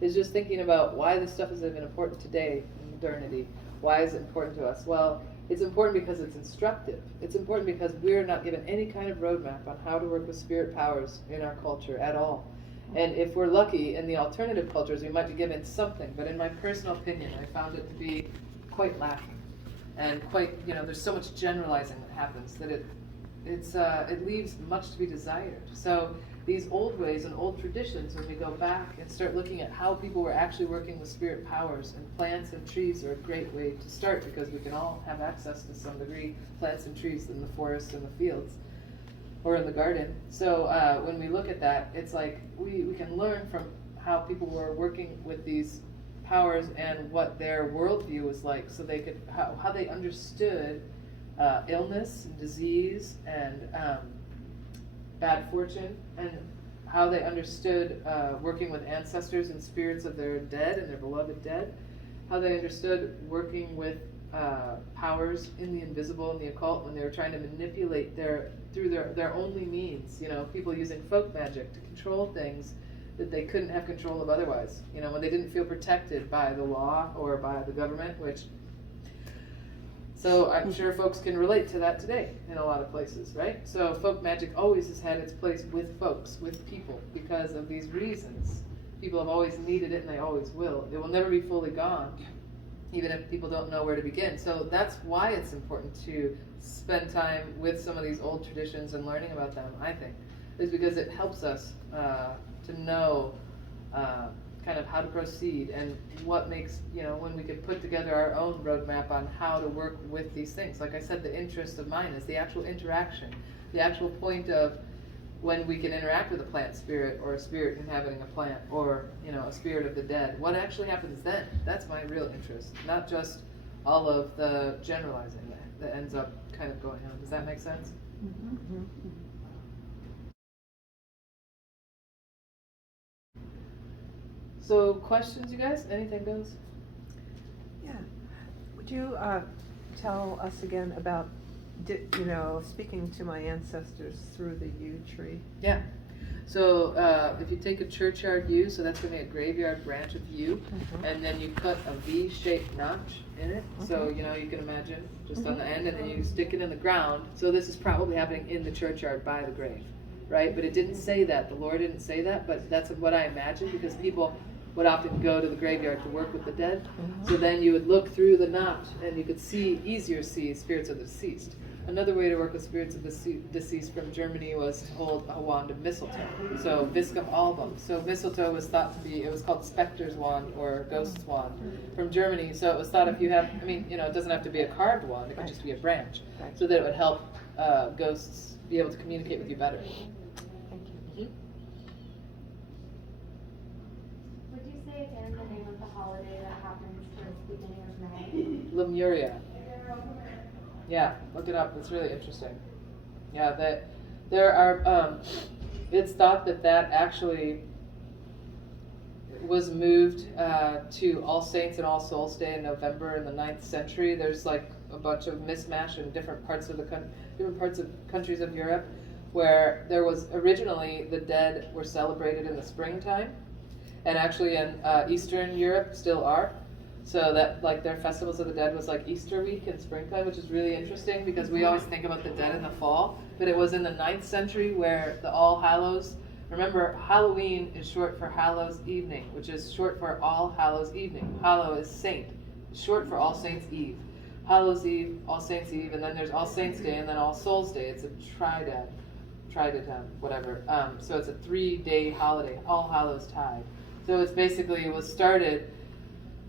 is just thinking about why this stuff is even important today in modernity. Why is it important to us? Well, it's important because it's instructive. It's important because we're not given any kind of roadmap on how to work with spirit powers in our culture at all. And if we're lucky, in the alternative cultures, we might be given something. But in my personal opinion, I found it to be quite lacking. And quite, there's so much generalizing that happens that it leaves much to be desired. So these old ways and old traditions, when we go back and start looking at how people were actually working with spirit powers, and plants and trees are a great way to start, because we can all have access to some degree plants and trees in the forest and the fields or in the garden. So when we look at that, it's like we can learn from how people were working with these powers and what their worldview was like, so they could how they understood illness and disease and bad fortune, and how they understood working with ancestors and spirits of their dead and their beloved dead, how they understood working with powers in the invisible and the occult when they were trying to manipulate through their only means, people using folk magic to control things that they couldn't have control of otherwise, when they didn't feel protected by the law or by the government, so I'm sure folks can relate to that today in a lot of places, right? So folk magic always has had its place with folks, with people, because of these reasons. People have always needed it, and they always will. It will never be fully gone, even if people don't know where to begin. So that's why it's important to spend time with some of these old traditions and learning about them, I think, is because it helps us to know kind of how to proceed, and what makes, when we could put together our own roadmap on how to work with these things. Like I said, the interest of mine is the actual interaction, the actual point of when we can interact with a plant spirit, or a spirit inhabiting a plant, or a spirit of the dead. What actually happens then? That's my real interest, not just all of the generalizing that ends up kind of going on. Does that make sense? Mm-hmm. So questions, you guys? Anything goes? Yeah. Would you tell us again about, speaking to my ancestors through the yew tree? Yeah. So if you take a churchyard yew, so that's going to be a graveyard branch of yew, and then you cut a V-shaped notch in it. So you can imagine just on the end, and then you stick it in the ground. So this is probably happening in the churchyard by the grave, right? But it didn't say that. The Lord didn't say that, but that's what I imagine, because people would often go to the graveyard to work with the dead. So then you would look through the notch, and you could easier see spirits of the deceased. Another way to work with spirits of the deceased from Germany was to hold a wand of mistletoe. So viscum album. So mistletoe was thought to be, it was called specter's wand or ghost's wand from Germany. So it was thought if you have, it doesn't have to be a carved wand, it could just be a branch. So that it would help ghosts be able to communicate with you better. Thank you. Would you say again the name of the holiday that happens towards the beginning of May? Lemuria. Yeah, look it up. It's really interesting. Yeah, that there are. It's thought that actually was moved to All Saints and All Souls Day in November in the 9th century. There's like a bunch of mismatch in different parts of countries of Europe, where there was originally the dead were celebrated in the springtime, and actually in Eastern Europe still are. So that like their festivals of the dead was like Easter week in springtime, which is really interesting, because we always think about the dead in the fall, but it was in the 9th century where the All Hallows. Remember, Halloween is short for Hallows Evening, which is short for All Hallows Evening. Hallow is saint, short for All Saints Eve. Hallows Eve, All Saints Eve, and then there's All Saints Day, and then All Souls Day. It's a tridenum, whatever. So it's a 3-day holiday, All Hallows Tide. So it's basically, it was started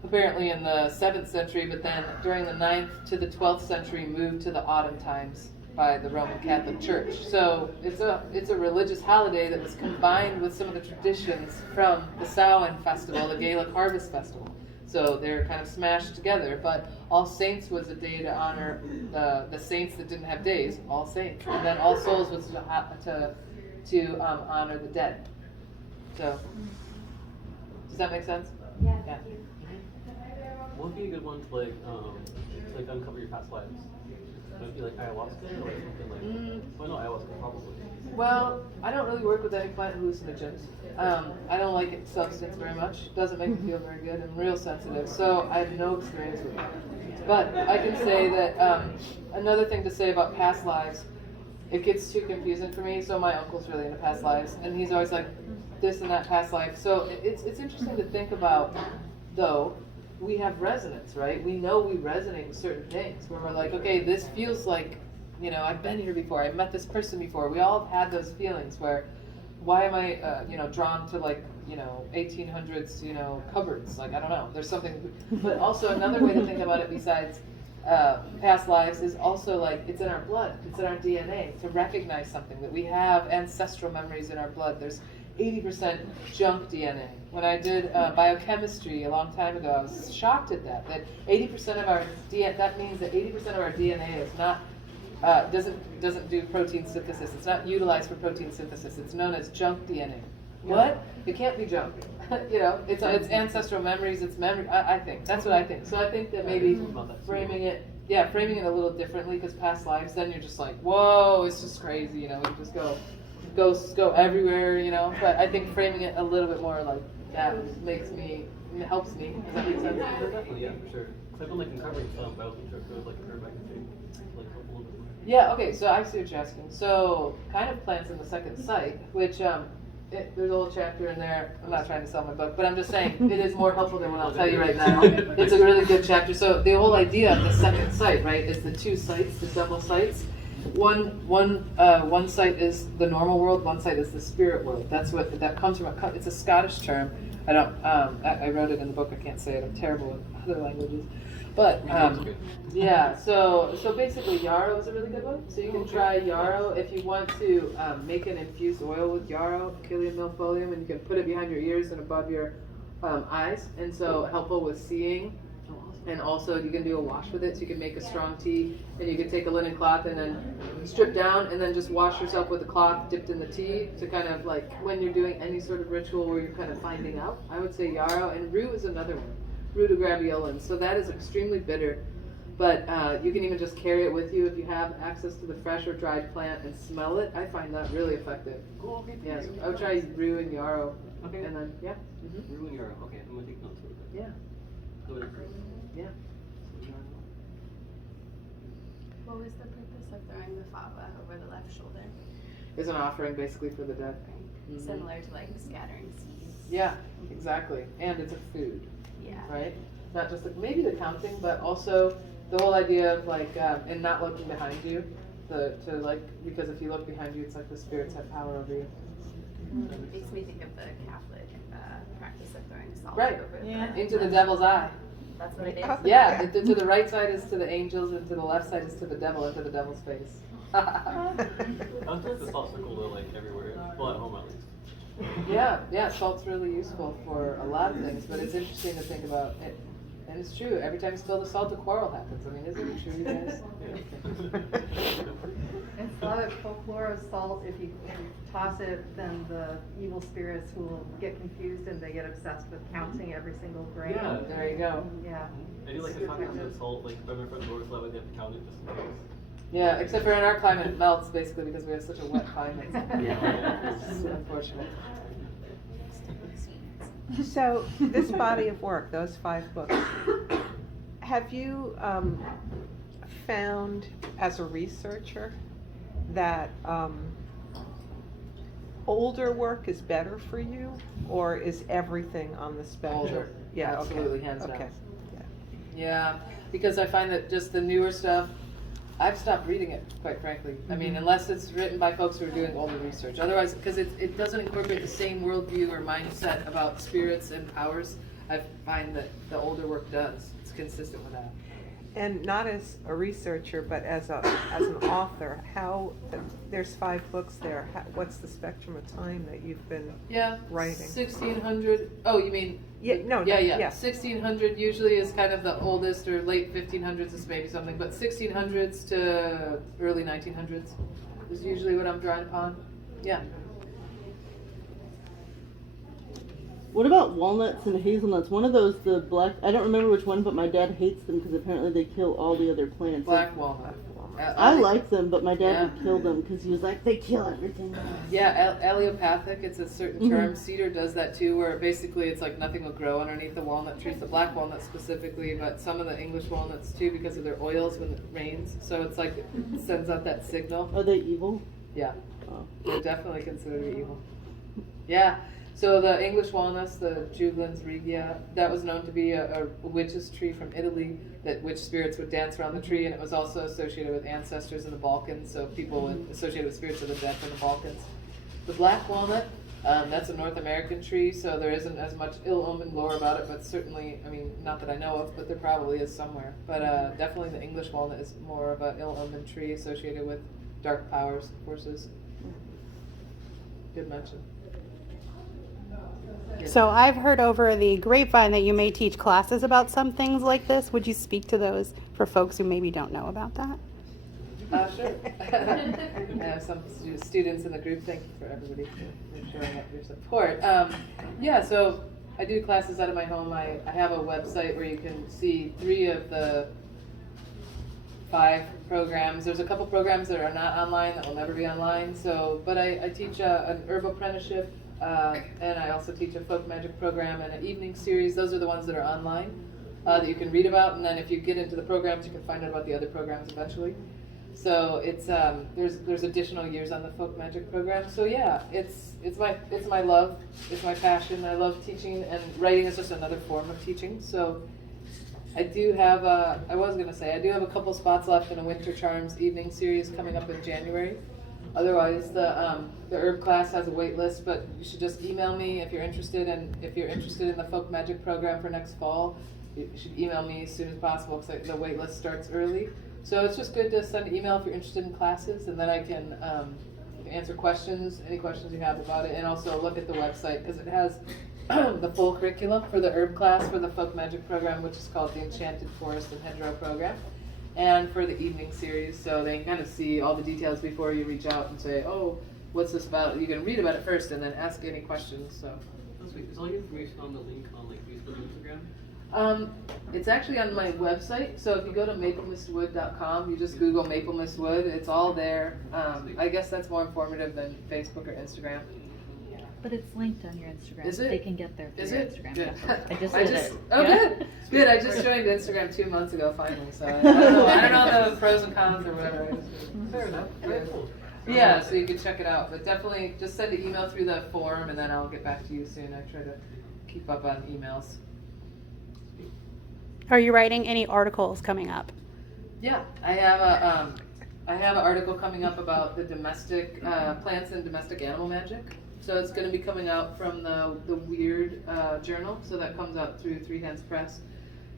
apparently in the 7th century, but then during the 9th to the 12th century moved to the autumn times by the Roman Catholic Church. So it's a religious holiday that was combined with some of the traditions from the Samhain festival, the Gaelic Harvest Festival. So they're kind of smashed together, but All Saints was a day to honor the saints that didn't have days, All Saints, and then All Souls was to honor the dead. So does that make sense? Yeah. What would be a good one to like uncover your past lives? Would it be like ayahuasca or like something like? Well, no, ayahuasca probably. Well, I don't really work with any plant hallucinogens. I don't like it substance very much. It doesn't make me feel very good. I'm real sensitive, so I have no experience with it. But I can say that another thing to say about past lives, it gets too confusing for me. So my uncle's really into past lives, and he's always like this and that past life. So it's interesting to think about, though. We have resonance, right? We know we resonate with certain things where we're like, okay, this feels like, I've been here before, I've met this person before. We all have had those feelings where why am I, drawn to 1800s, cupboards? Like, I don't know. There's something, but also another way to think about it besides past lives is also like it's in our blood, it's in our DNA to recognize something that we have ancestral memories in our blood. There's 80% junk DNA. When I did biochemistry a long time ago, I was shocked at that 80% of our DNA, that means that 80% of our DNA is not, doesn't do protein synthesis. It's not utilized for protein synthesis. It's known as junk DNA. What? It can't be junk. It's ancestral memories, it's memory, I think. That's what I think. So I think that maybe framing it a little differently, because past lives, then you're just like, whoa, it's just crazy, we just go everywhere, But I think framing it a little bit more like that helps me. Does that make sense? Definitely, yeah, for sure. I've been uncovering some bioculture codes, a back and help a little bit more. Yeah, okay, so I see what you're asking. So, kind of plants in the second sight, which there's a little chapter in there. I'm not trying to sell my book, but I'm just saying it is more helpful than what I'll tell you right now. It's a really good chapter. So the whole idea of the second sight, right, is the two sights, the double sights. One sight is the normal world. One sight is the spirit world. That's what that comes from. It's a Scottish term. I don't. I wrote it in the book. I can't say it. I'm terrible with other languages. But yeah, so basically yarrow is a really good one. So you can try yarrow if you want to make an infused oil with yarrow, Achilleum milfolium, and you can put it behind your ears and above your eyes, and so helpful with seeing. And also you can do a wash with it, so you can make a strong tea, and you can take a linen cloth and then strip down and then just wash yourself with the cloth dipped in the tea to kind of like when you're doing any sort of ritual where you're kind of finding out. I would say yarrow, and rue is another one. Rue graveolens. So that is extremely bitter, but you can even just carry it with you if you have access to the fresh or dried plant and smell it. I find that really effective. Cool, okay. Yes, I would try rue and yarrow. Okay. And then, yeah. Rue and yarrow. Okay, I'm going to take notes real quick. Yeah. Go ahead. Yeah. What was the purpose of throwing the fava over the left shoulder? It's an offering basically for the dead. Mhm. Similar to like scattering seeds. Yeah, exactly. And it's a food, Yeah. right? Not just maybe the counting, but also the whole idea of like, and not looking behind you, because if you look behind you, it's like the spirits have power over you. It makes me think of the Catholic practice of throwing salt Right. over Into the devil's eye. That's what it is. Yeah, to the right side is to the angels, and to the left side is to the devil, into the devil's face. I was like the salt circle though, like everywhere. Well, at home at least. Yeah, salt's really useful for a lot of things, but it's interesting to think about it. And it's true, every time you spill the salt, a quarrel happens. I mean, isn't it true, you guys? It's a lot of folklore of salt. If you toss it, then the evil spirits will get confused and they get obsessed with counting every single grain. Yeah. There you go. Yeah. I do like the fact that salt, like, by my front door, so that way they have to count it just in case. Yeah, except for in our climate, it melts basically because we have such a wet climate. Yeah. It's unfortunate. So this body of work, those 5 books, have you found as a researcher that older work is better for you, or is everything on the spectrum? Older. Yeah, Absolutely, okay. hands down. Okay. Yeah, because I find that just the newer stuff, I've stopped reading it, quite frankly. I mean, unless it's written by folks who are doing older research. Otherwise, because it doesn't incorporate the same worldview or mindset about spirits and powers, I find that the older work does. It's consistent with that. And not as a researcher, but as an author, there's 5 books there. What's the spectrum of time that you've been writing? 1600. Oh, you mean? Yeah, no, Yeah. yeah. 1600 usually is kind of the oldest, or late 1500s is maybe something, but 1600s to early 1900s is usually what I'm drawing upon. Yeah. What about walnuts and hazelnuts? One of those, the black, I don't remember which one, but my dad hates them because apparently they kill all the other plants. Black walnut. I like them, but my dad would kill them because he was like, they kill everything. Yeah, allelopathic, it's a certain term. Cedar does that too, where basically it's like nothing will grow underneath the walnut trees, the black walnut specifically, but some of the English walnuts too, because of their oils when it rains. So it's like, it sends out that signal. Are they evil? Yeah, Oh. they're definitely considered evil. Yeah, so the English walnuts, the Juglans regia, that was known to be a witch's tree from Italy, that witch spirits would dance around the tree, and it was also associated with ancestors in the Balkans, so people associated with spirits of the dead from the Balkans. The black walnut, that's a North American tree, so there isn't as much ill-omened lore about it, but certainly, I mean, not that I know of, but there probably is somewhere. But definitely the English walnut is more of an ill-omened tree associated with dark powers, forces. Good mention. So I've heard over the grapevine that you may teach classes about some things like this. Would you speak to those for folks who maybe don't know about that? Sure. I have some students in the group. Thank you for everybody for showing up your support. Yeah, so I do classes out of my home. I have a website where you can see 3 of the 5 programs. There's a couple programs that are not online that will never be online. So, but I teach an herb apprenticeship, and I also teach a folk magic program and an evening series. Those are the ones that are online that you can read about. And then if you get into the programs, you can find out about the other programs eventually. So it's there's additional years on the folk magic program. So yeah, it's my love, it's my passion. I love teaching, and writing is just another form of teaching. So I do have I do have a couple spots left in a Winter Charms evening series coming up in January. Otherwise, the herb class has a wait list, but you should just email me if you're interested, and if you're interested in the folk magic program for next fall, you should email me as soon as possible because the wait list starts early. So it's just good to send an email if you're interested in classes, and then I can answer questions, any questions you have about it, and also look at the website because it has the full curriculum for the herb class for the folk magic program, which is called the Enchanted Forest and Hedgerow program, and for the evening series, so they can kind of see all the details before you reach out and say, oh, what's this about? You can read about it first and then ask any questions. So. That's sweet. Is all your information on the link on like Facebook and Instagram? It's actually on my website, so if you go to maplemistwood.com, you just Google Maple Mist Wood, it's all there. I guess that's more informative than Facebook or Instagram. But it's linked on your Instagram. Is it? They can get there through Is your it? Instagram. Good. Yeah. I just did it. Oh, Yeah. good. Good. I just joined Instagram 2 months ago, finally. So I don't know the pros and cons or whatever. Fair enough. Very cool. Yeah, so you can check it out. But definitely just send an email through the forum, and then I'll get back to you soon. I try to keep up on emails. Are you writing any articles coming up? Yeah, I have an article coming up about the domestic plants and domestic animal magic. So it's going to be coming out from the Weird journal. So that comes out through Three Hands Press.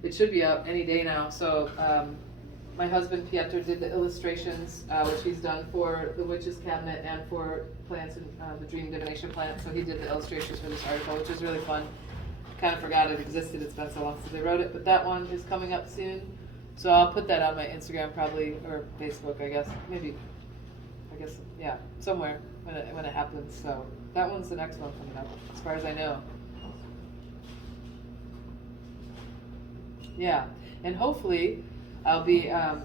It should be out any day now. So my husband Pietro did the illustrations, which he's done for the Witch's Cabinet and for plants and the Dream Divination Plants. So he did the illustrations for this article, which is really fun. Kind of forgot it existed. It's been so long since they wrote it, but that one is coming up soon. So I'll put that on my Instagram probably, or Facebook, I guess. Maybe, yeah, somewhere when it happens. So that one's the next one coming up, as far as I know. Yeah, and hopefully I'll be, I'm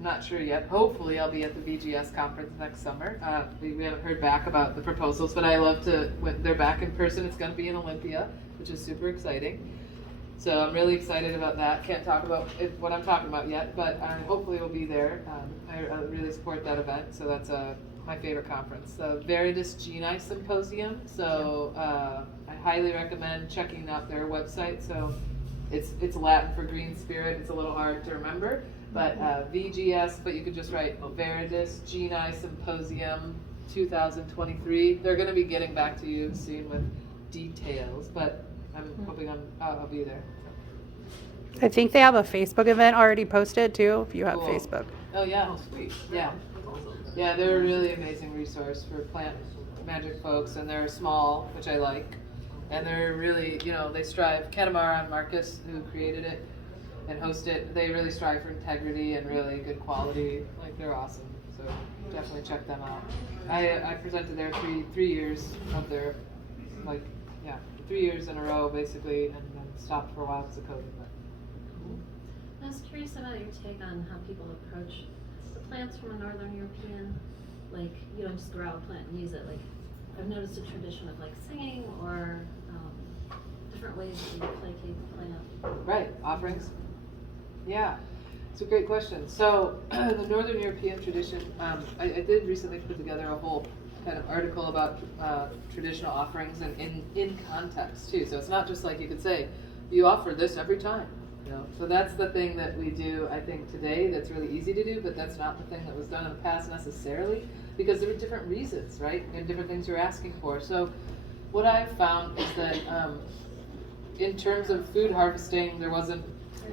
not sure yet, hopefully I'll be at the VGS conference next summer. We haven't heard back about the proposals, but I love to, when they're back in person, it's going to be in Olympia, which is super exciting. So I'm really excited about that. Can't talk about what I'm talking about yet, but hopefully we'll be there. I really support that event, so that's my favorite conference, the Veridis Genii Symposium. So I highly recommend checking out their website. So it's Latin for green spirit. It's a little hard to remember, but VGS. But you could just write Veridis Genii Symposium 2023. They're going to be getting back to you soon with details, but I'm hoping I'll be there. I think they have a Facebook event already posted too, if you have Cool. Facebook. Oh yeah, Oh, sweet. yeah. That's awesome. Yeah, they're a really amazing resource for plant magic folks, and they're small, which I like. And they're really, they strive. Katamara and Marcus, who created it and host it, they really strive for integrity and really good quality. Like, they're awesome. So definitely check them out. I presented there three years of their, 3 years in a row, basically, and then stopped for a while because of COVID. But. I was curious about your take on how people approach the plants from a Northern European, like you don't just grow a plant and use it. Like I've noticed a tradition of like singing or different ways that you placate the plant. Right, offerings. Yeah, it's a great question. So the Northern European tradition, I did recently put together a whole kind of article about traditional offerings and in context too. So it's not just like you could say, you offer this every time. You know, so that's the thing that we do, I think, today that's really easy to do, but that's not the thing that was done in the past necessarily, because there were different reasons, right? And different things you're asking for. So what I've found is that in terms of food harvesting, there wasn't,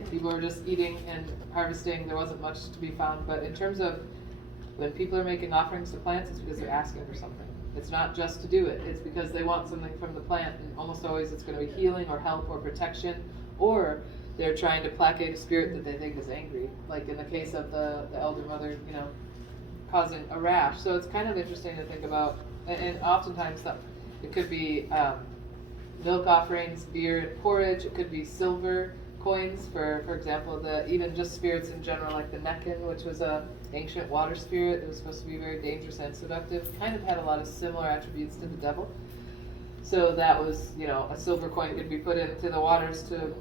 people were just eating and harvesting, there wasn't much to be found. But in terms of when people are making offerings to plants, it's because they're asking for something. It's not just to do it, it's because they want something from the plant, and almost always it's going to be healing or help or protection, or they're trying to placate a spirit that they think is angry, like in the case of the elder mother, you know, causing a rash. So it's kind of interesting to think about, and oftentimes it could be milk offerings, beer and porridge. It could be silver coins for example, even just spirits in general, like the Neckin, which was a ancient water spirit. It was supposed to be very dangerous and seductive. Kind of had a lot of similar attributes to the devil. So that was, you know, a silver coin could be put into the waters to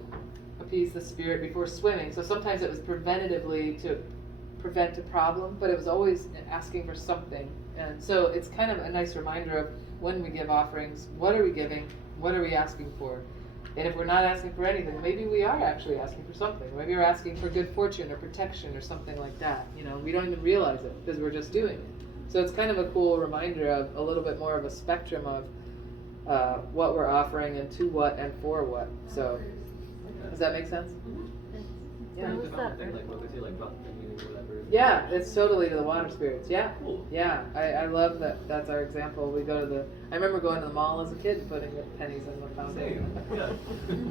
appease the spirit before swimming. So sometimes it was preventatively to prevent a problem, but it was always asking for something. And so it's kind of a nice reminder of when we give offerings, what are we giving? What are we asking for? And if we're not asking for anything, maybe we are actually asking for something. Maybe we're asking for good fortune or protection or something like that. You know, we don't even realize it because we're just doing it. So it's kind of a cool reminder of a little bit more of a spectrum of what we're offering and to what and for what. So does that make sense? Yeah. Like what they say, like about thinking or whatever. Yeah, it's totally to the water spirits. Yeah. Cool. Yeah, I love that. That's our example. We go to I remember going to the mall as a kid and putting pennies in the fountain. Yeah.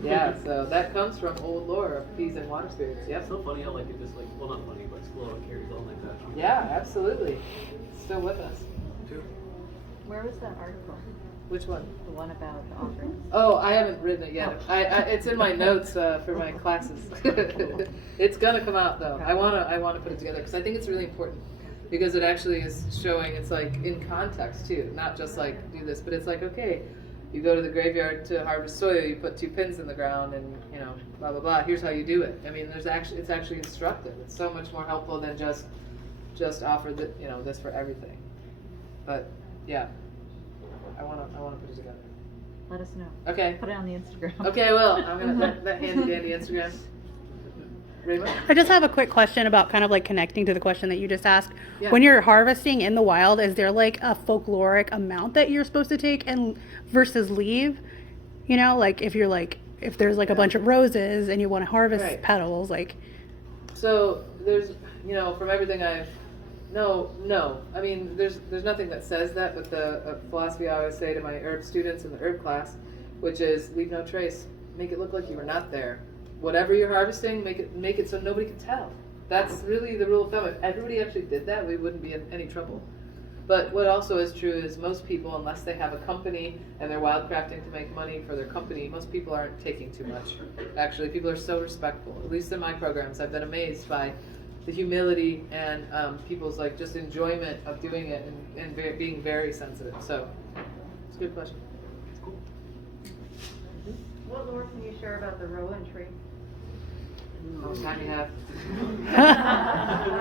Yeah, so that comes from old lore of peas and water spirits. Yep. It's so funny how like it just like, well, not funny, but slow and carries on like that. Yeah, absolutely. It's still with us. Too. Where was that article? Which one? The one about the offerings? Oh, I haven't written it yet. It's in my notes for my classes. It's gonna come out though. I wanna put it together because I think it's really important because it actually is showing. It's like in context too, not just like do this, but it's like okay, you go to the graveyard to harvest soil, you put 2 pins in the ground, and you know blah blah blah. Here's how you do it. I mean, it's actually instructive. It's so much more helpful than just offer this for everything. But yeah. I want to put it together. Let us know. Okay. Put it on the Instagram. Okay, well, I'm gonna that handy dandy Instagram. Raymond? I just have a quick question about kind of like connecting to the question that you just asked. Yeah. When you're harvesting in the wild, is there like a folkloric amount that you're supposed to take and versus leave? You know, like if there's like a bunch of roses and you want to harvest Right. petals, like. So there's from everything No. I mean, there's nothing that says that, but the philosophy I always say to my herb students in the herb class, which is leave no trace. Make it look like you were not there. Whatever you're harvesting, make it so nobody can tell. That's really the rule of thumb. If everybody actually did that, we wouldn't be in any trouble. But what also is true is most people, unless they have a company and they're wildcrafting to make money for their company, most people aren't taking too much. Actually, people are so respectful. At least in my programs, I've been amazed by the humility and people's like just enjoyment of doing it and being very sensitive. So it's a good question. What lore can you share about the rowan tree? How much time you have?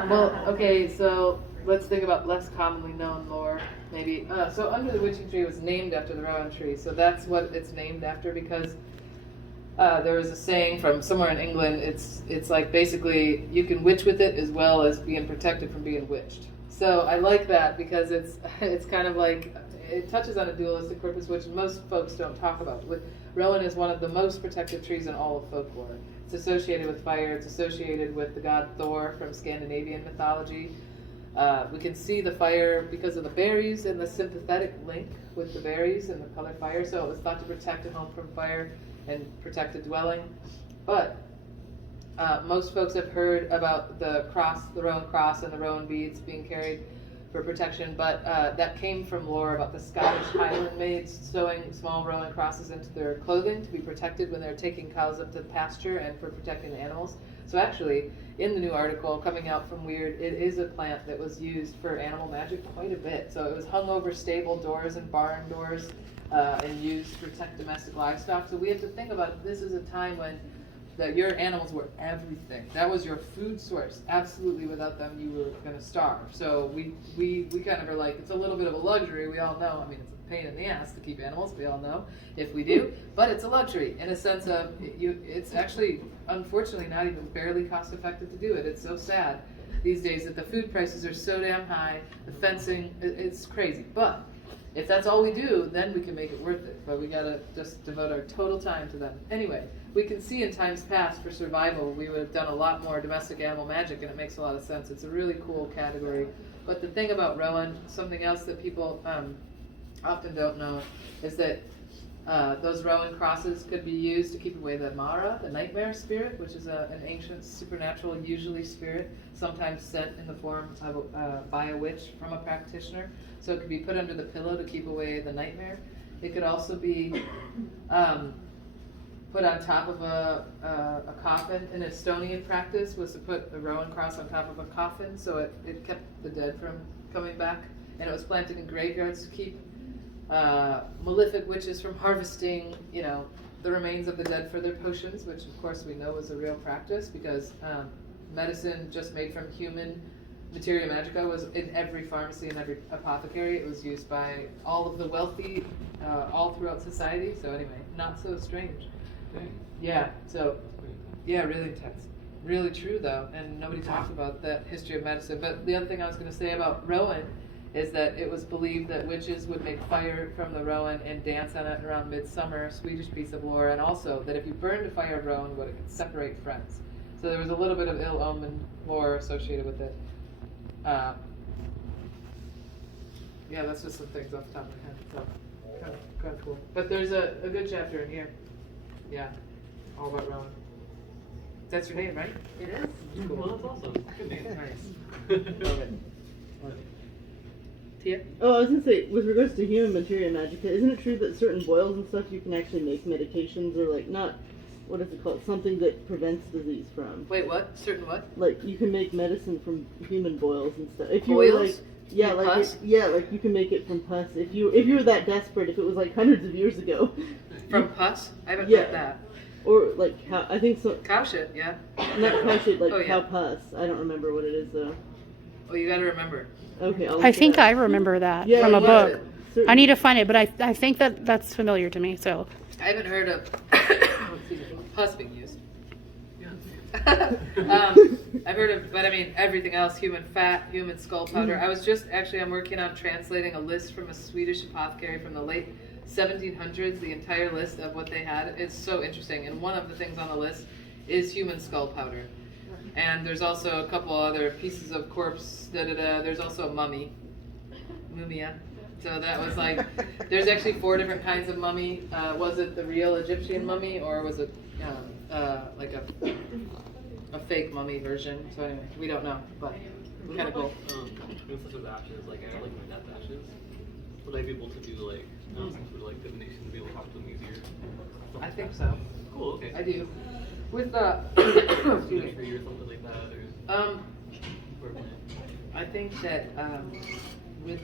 Well, okay, so let's think about less commonly known lore. Maybe so under the witching tree was named after the rowan tree, so that's what it's named after because there was a saying from somewhere in England. It's like basically you can witch with it as well as being protected from being witched. So I like that because it's kind of like it touches on a dualistic purpose, which most folks don't talk about. Rowan is one of the most protected trees in all of folklore. It's associated with fire. It's associated with the god Thor from Scandinavian mythology. We can see the fire because of the berries and the sympathetic link with the berries and the color fire. So it was thought to protect a home from fire and protect a dwelling. But most folks have heard about the rowan cross and the rowan beads being carried for protection, but that came from lore about the Scottish Highland maids sewing small rowan crosses into their clothing to be protected when they're taking cows up to the pasture and for protecting the animals. So actually, in the new article coming out from Weird, it is a plant that was used for animal magic quite a bit. So it was hung over stable doors and barn doors and used to protect domestic livestock. So we have to think about this is a time when that your animals were everything. That was your food source. Absolutely, without them, you were going to starve. So we kind of are like, it's a little bit of a luxury. We all know. I mean, it's a pain in the ass to keep animals. We all know if we do, but it's a luxury in a sense of it's actually, unfortunately, not even barely cost effective to do it. It's so sad these days that the food prices are so damn high. The fencing, it's crazy. But if that's all we do, then we can make it worth it. But we gotta just devote our total time to them. Anyway, we can see in times past for survival, we would have done a lot more domestic animal magic, and it makes a lot of sense. It's a really cool category. But the thing about Rowan, something else that people often don't know, is that those Rowan crosses could be used to keep away the Mara, the nightmare spirit, which is an ancient supernatural, usually spirit, sometimes sent in the form of by a witch from a practitioner. So it could be put under the pillow to keep away the nightmare. It could also be put on top of a coffin. An Estonian practice was to put the Rowan cross on top of a coffin, so it kept the dead from coming back. And it was planted in graveyards to keep malefic witches from harvesting, the remains of the dead for their potions, which of course we know is a real practice because medicine just made from human materia magica was in every pharmacy and every apothecary. It was used by all of the wealthy all throughout society. So anyway, not so strange. Yeah, so, yeah, really intense. Really true though, and nobody talks about that history of medicine. But the other thing I was going to say about Rowan is that it was believed that witches would make fire from the Rowan and dance on it around midsummer, Swedish piece of lore, and also that if you burned a fire of Rowan, it could separate friends. So there was a little bit of ill omen lore associated with it. Yeah, that's just some things off the top of my head. So kind of cool. But there's a good chapter in here. Yeah, all about Rowan. That's your name, right? It is. Cool. Well, that's awesome. Good name. Nice. Love it. Love it. Tia? Oh, I was gonna say, with regards to human materia magica, isn't it true that certain boils and stuff you can actually make medications or like not, what is it called? Something that prevents disease from. Wait, what? Certain what? Like you can make medicine from human boils and stuff. If you were Boils? like, yeah, like Pus? like you can make it from pus. If you were that desperate, if it was like hundreds of years ago. From pus? I haven't Yeah. heard that. Or like cow, I think so. Cow shit, yeah. Not cow shit, like Oh, yeah. cow pus. I don't remember what it is though. Oh, you gotta remember. Okay, I'll I look it think up. I remember that Yeah, from a yeah. book. Certain- I need to find it, but I think that's familiar to me. So I haven't heard of pus being used. Yeah. I've heard of, but I mean, everything else, human fat, human skull powder. I was I'm working on translating a list from a Swedish apothecary from the late 1700s, the entire list of what they had. It's so interesting. And one of the things on the list is human skull powder. And there's also a couple other pieces of corpse, There's also a mumia. So that was like, there's actually 4 different kinds of mummy. Was it the real Egyptian mummy or was it like a fake mummy version? So anyway, we don't know, but kind of cool. Instead of ashes, like I like my dad's ashes. Would I be able to do like some sort of like divination to be able to talk to them easier? I think so. Cool. Okay. I do. With Excuse me. Or something like that. Or I think that with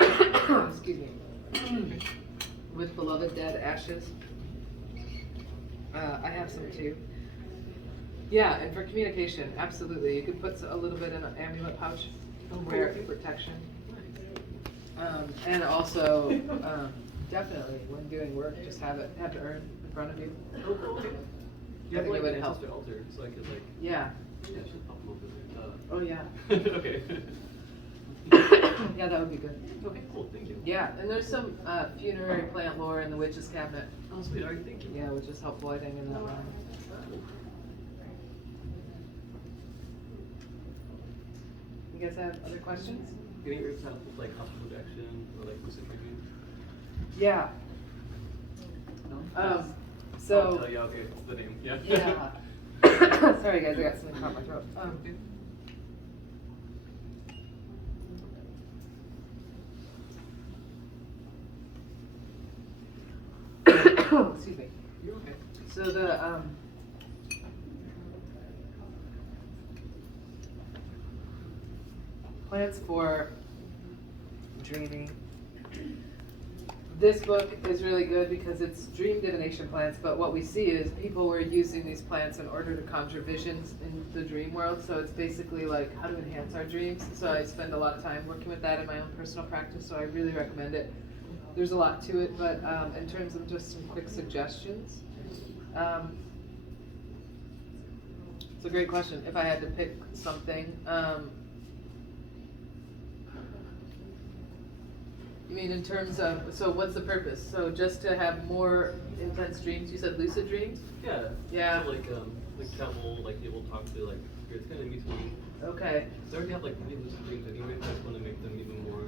excuse me, with beloved dead ashes, I have some too. Yeah, and for communication, absolutely. You could put a little bit in an amulet pouch, wear it for protection. And also, definitely when doing work, just have the urn in front of you. Oh, cool. Okay. You I have think like it would an help. ancestor altar, so I could like. Yeah. Yeah, I should pop them over there. Oh yeah. Okay. Yeah, that would be good. Okay, cool. Thank you. Yeah, and there's some funerary plant lore in the witch's cabinet. Oh, sweet. All right, thank you. Yeah, which is helpful, I think, in that realm. You guys have other questions? Getting your help with like hospital projection or like lucid dreaming? Yeah. No? Oh, Oh, yeah, okay, it's the name. Yeah. Yeah. Sorry guys, I got something caught in my throat. Excuse me. You're okay. So the plants for dreaming this book is really good because it's dream divination plants, but what we see is people were using these plants in order to conjure visions in the dream world. So it's basically like how to enhance our dreams. So I spend a lot of time working with that in my own personal practice, so I really recommend it. There's a lot to it, but in terms of just some quick suggestions, it's a great question. If I had to pick something, you mean in terms of, so what's the purpose? So just to have more intense dreams? You said lucid dreams? Yeah. Yeah. So like travel, like be able to talk to like spirits kind of in between. Okay. They already have like really lucid dreams anyway, so I just want to make them even more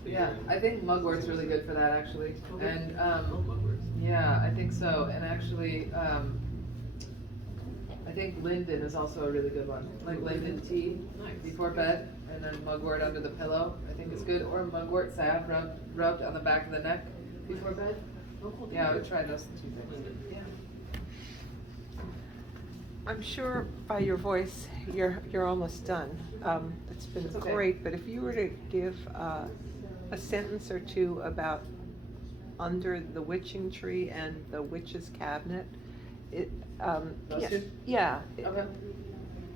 clear. Yeah, I think mugwort's really good for that actually. Okay. And Mugworts. yeah, I think so. And actually, I think linden is also a really good one. Like linden tea Nice. before bed, and then mugwort under the pillow. I think it's good. Or mugwort salve rubbed on the back of the neck before bed. Oh, cool. Yeah, I would try those two things. Linden. Yeah. I'm sure by your voice, you're almost done. It's been It's okay. great, but if you were to give a sentence or two about under the witching tree and the witch's cabinet, it, Those yeah, two? yeah. Okay.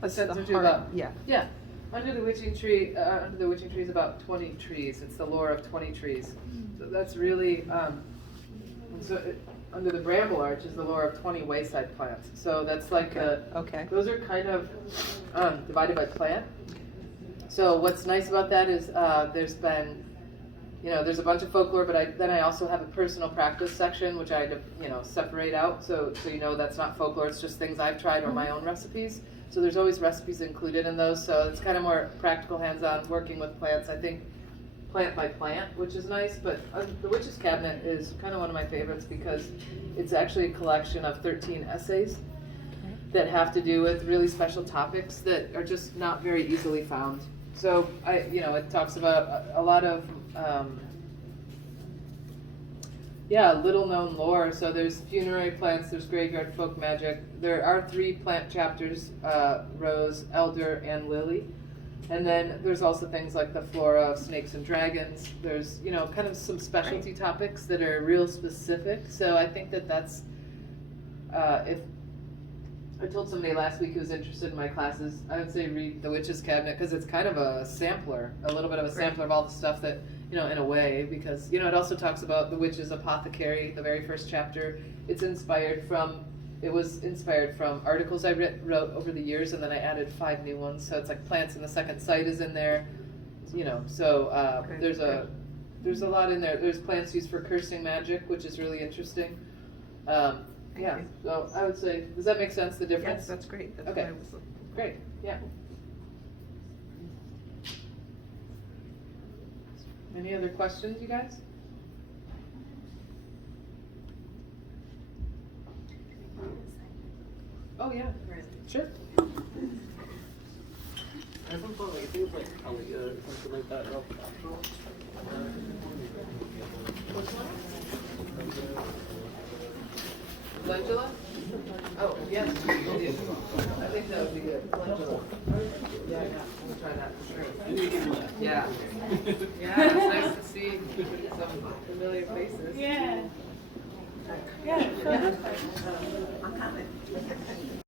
What's sentence the or two heart- about? Yeah. Yeah. Under the witching tree is about 20 trees. It's the lore of 20 trees. So that's really, under the Bramble Arch is the lore of 20 wayside plants. So that's like Okay. those are kind of divided by plant. So what's nice about that is there's been, there's a bunch of folklore, but then I also have a personal practice section, which I, separate out. So that's not folklore, it's just things I've tried or my own recipes. So there's always recipes included in those. So it's kind of more practical, hands-on, working with plants. I think plant by plant, which is nice. But the Witch's Cabinet is kind of one of my favorites because it's actually a collection of 13 essays that have to do with really special topics that are just not very easily found. So it talks about a lot of little known lore. So there's funerary plants, there's graveyard folk magic. There are 3 plant chapters, rose, elder, and lily. And then there's also things like the flora of snakes and dragons. There's, kind of some specialty topics that are real specific. So I think that's, if I told somebody last week who was interested in my classes, I would say read The Witch's Cabinet because it's kind of a sampler, a little bit of a sampler of all the stuff that, in a way, because, it also talks about the witch's apothecary, the very first chapter. It was inspired from articles I wrote over the years, and then I added 5 new ones. So it's like Plants in the Second Sight is in there, so there's a lot in there. There's plants used for cursing magic, which is really interesting. Yeah, so I would say, does that make sense, the difference? Yes, that's great. That's Okay. what I was looking for. Great, yeah. Any other questions, you guys? Oh, yeah, sure. I have some thought, like, I think it's like Alia or something like that. Calendula? Oh, yes, I think that would be good. Calendula. Yeah, we'll try that for sure. Yeah. Yeah, it's nice to see some familiar faces. Yeah. Yeah. I'm coming.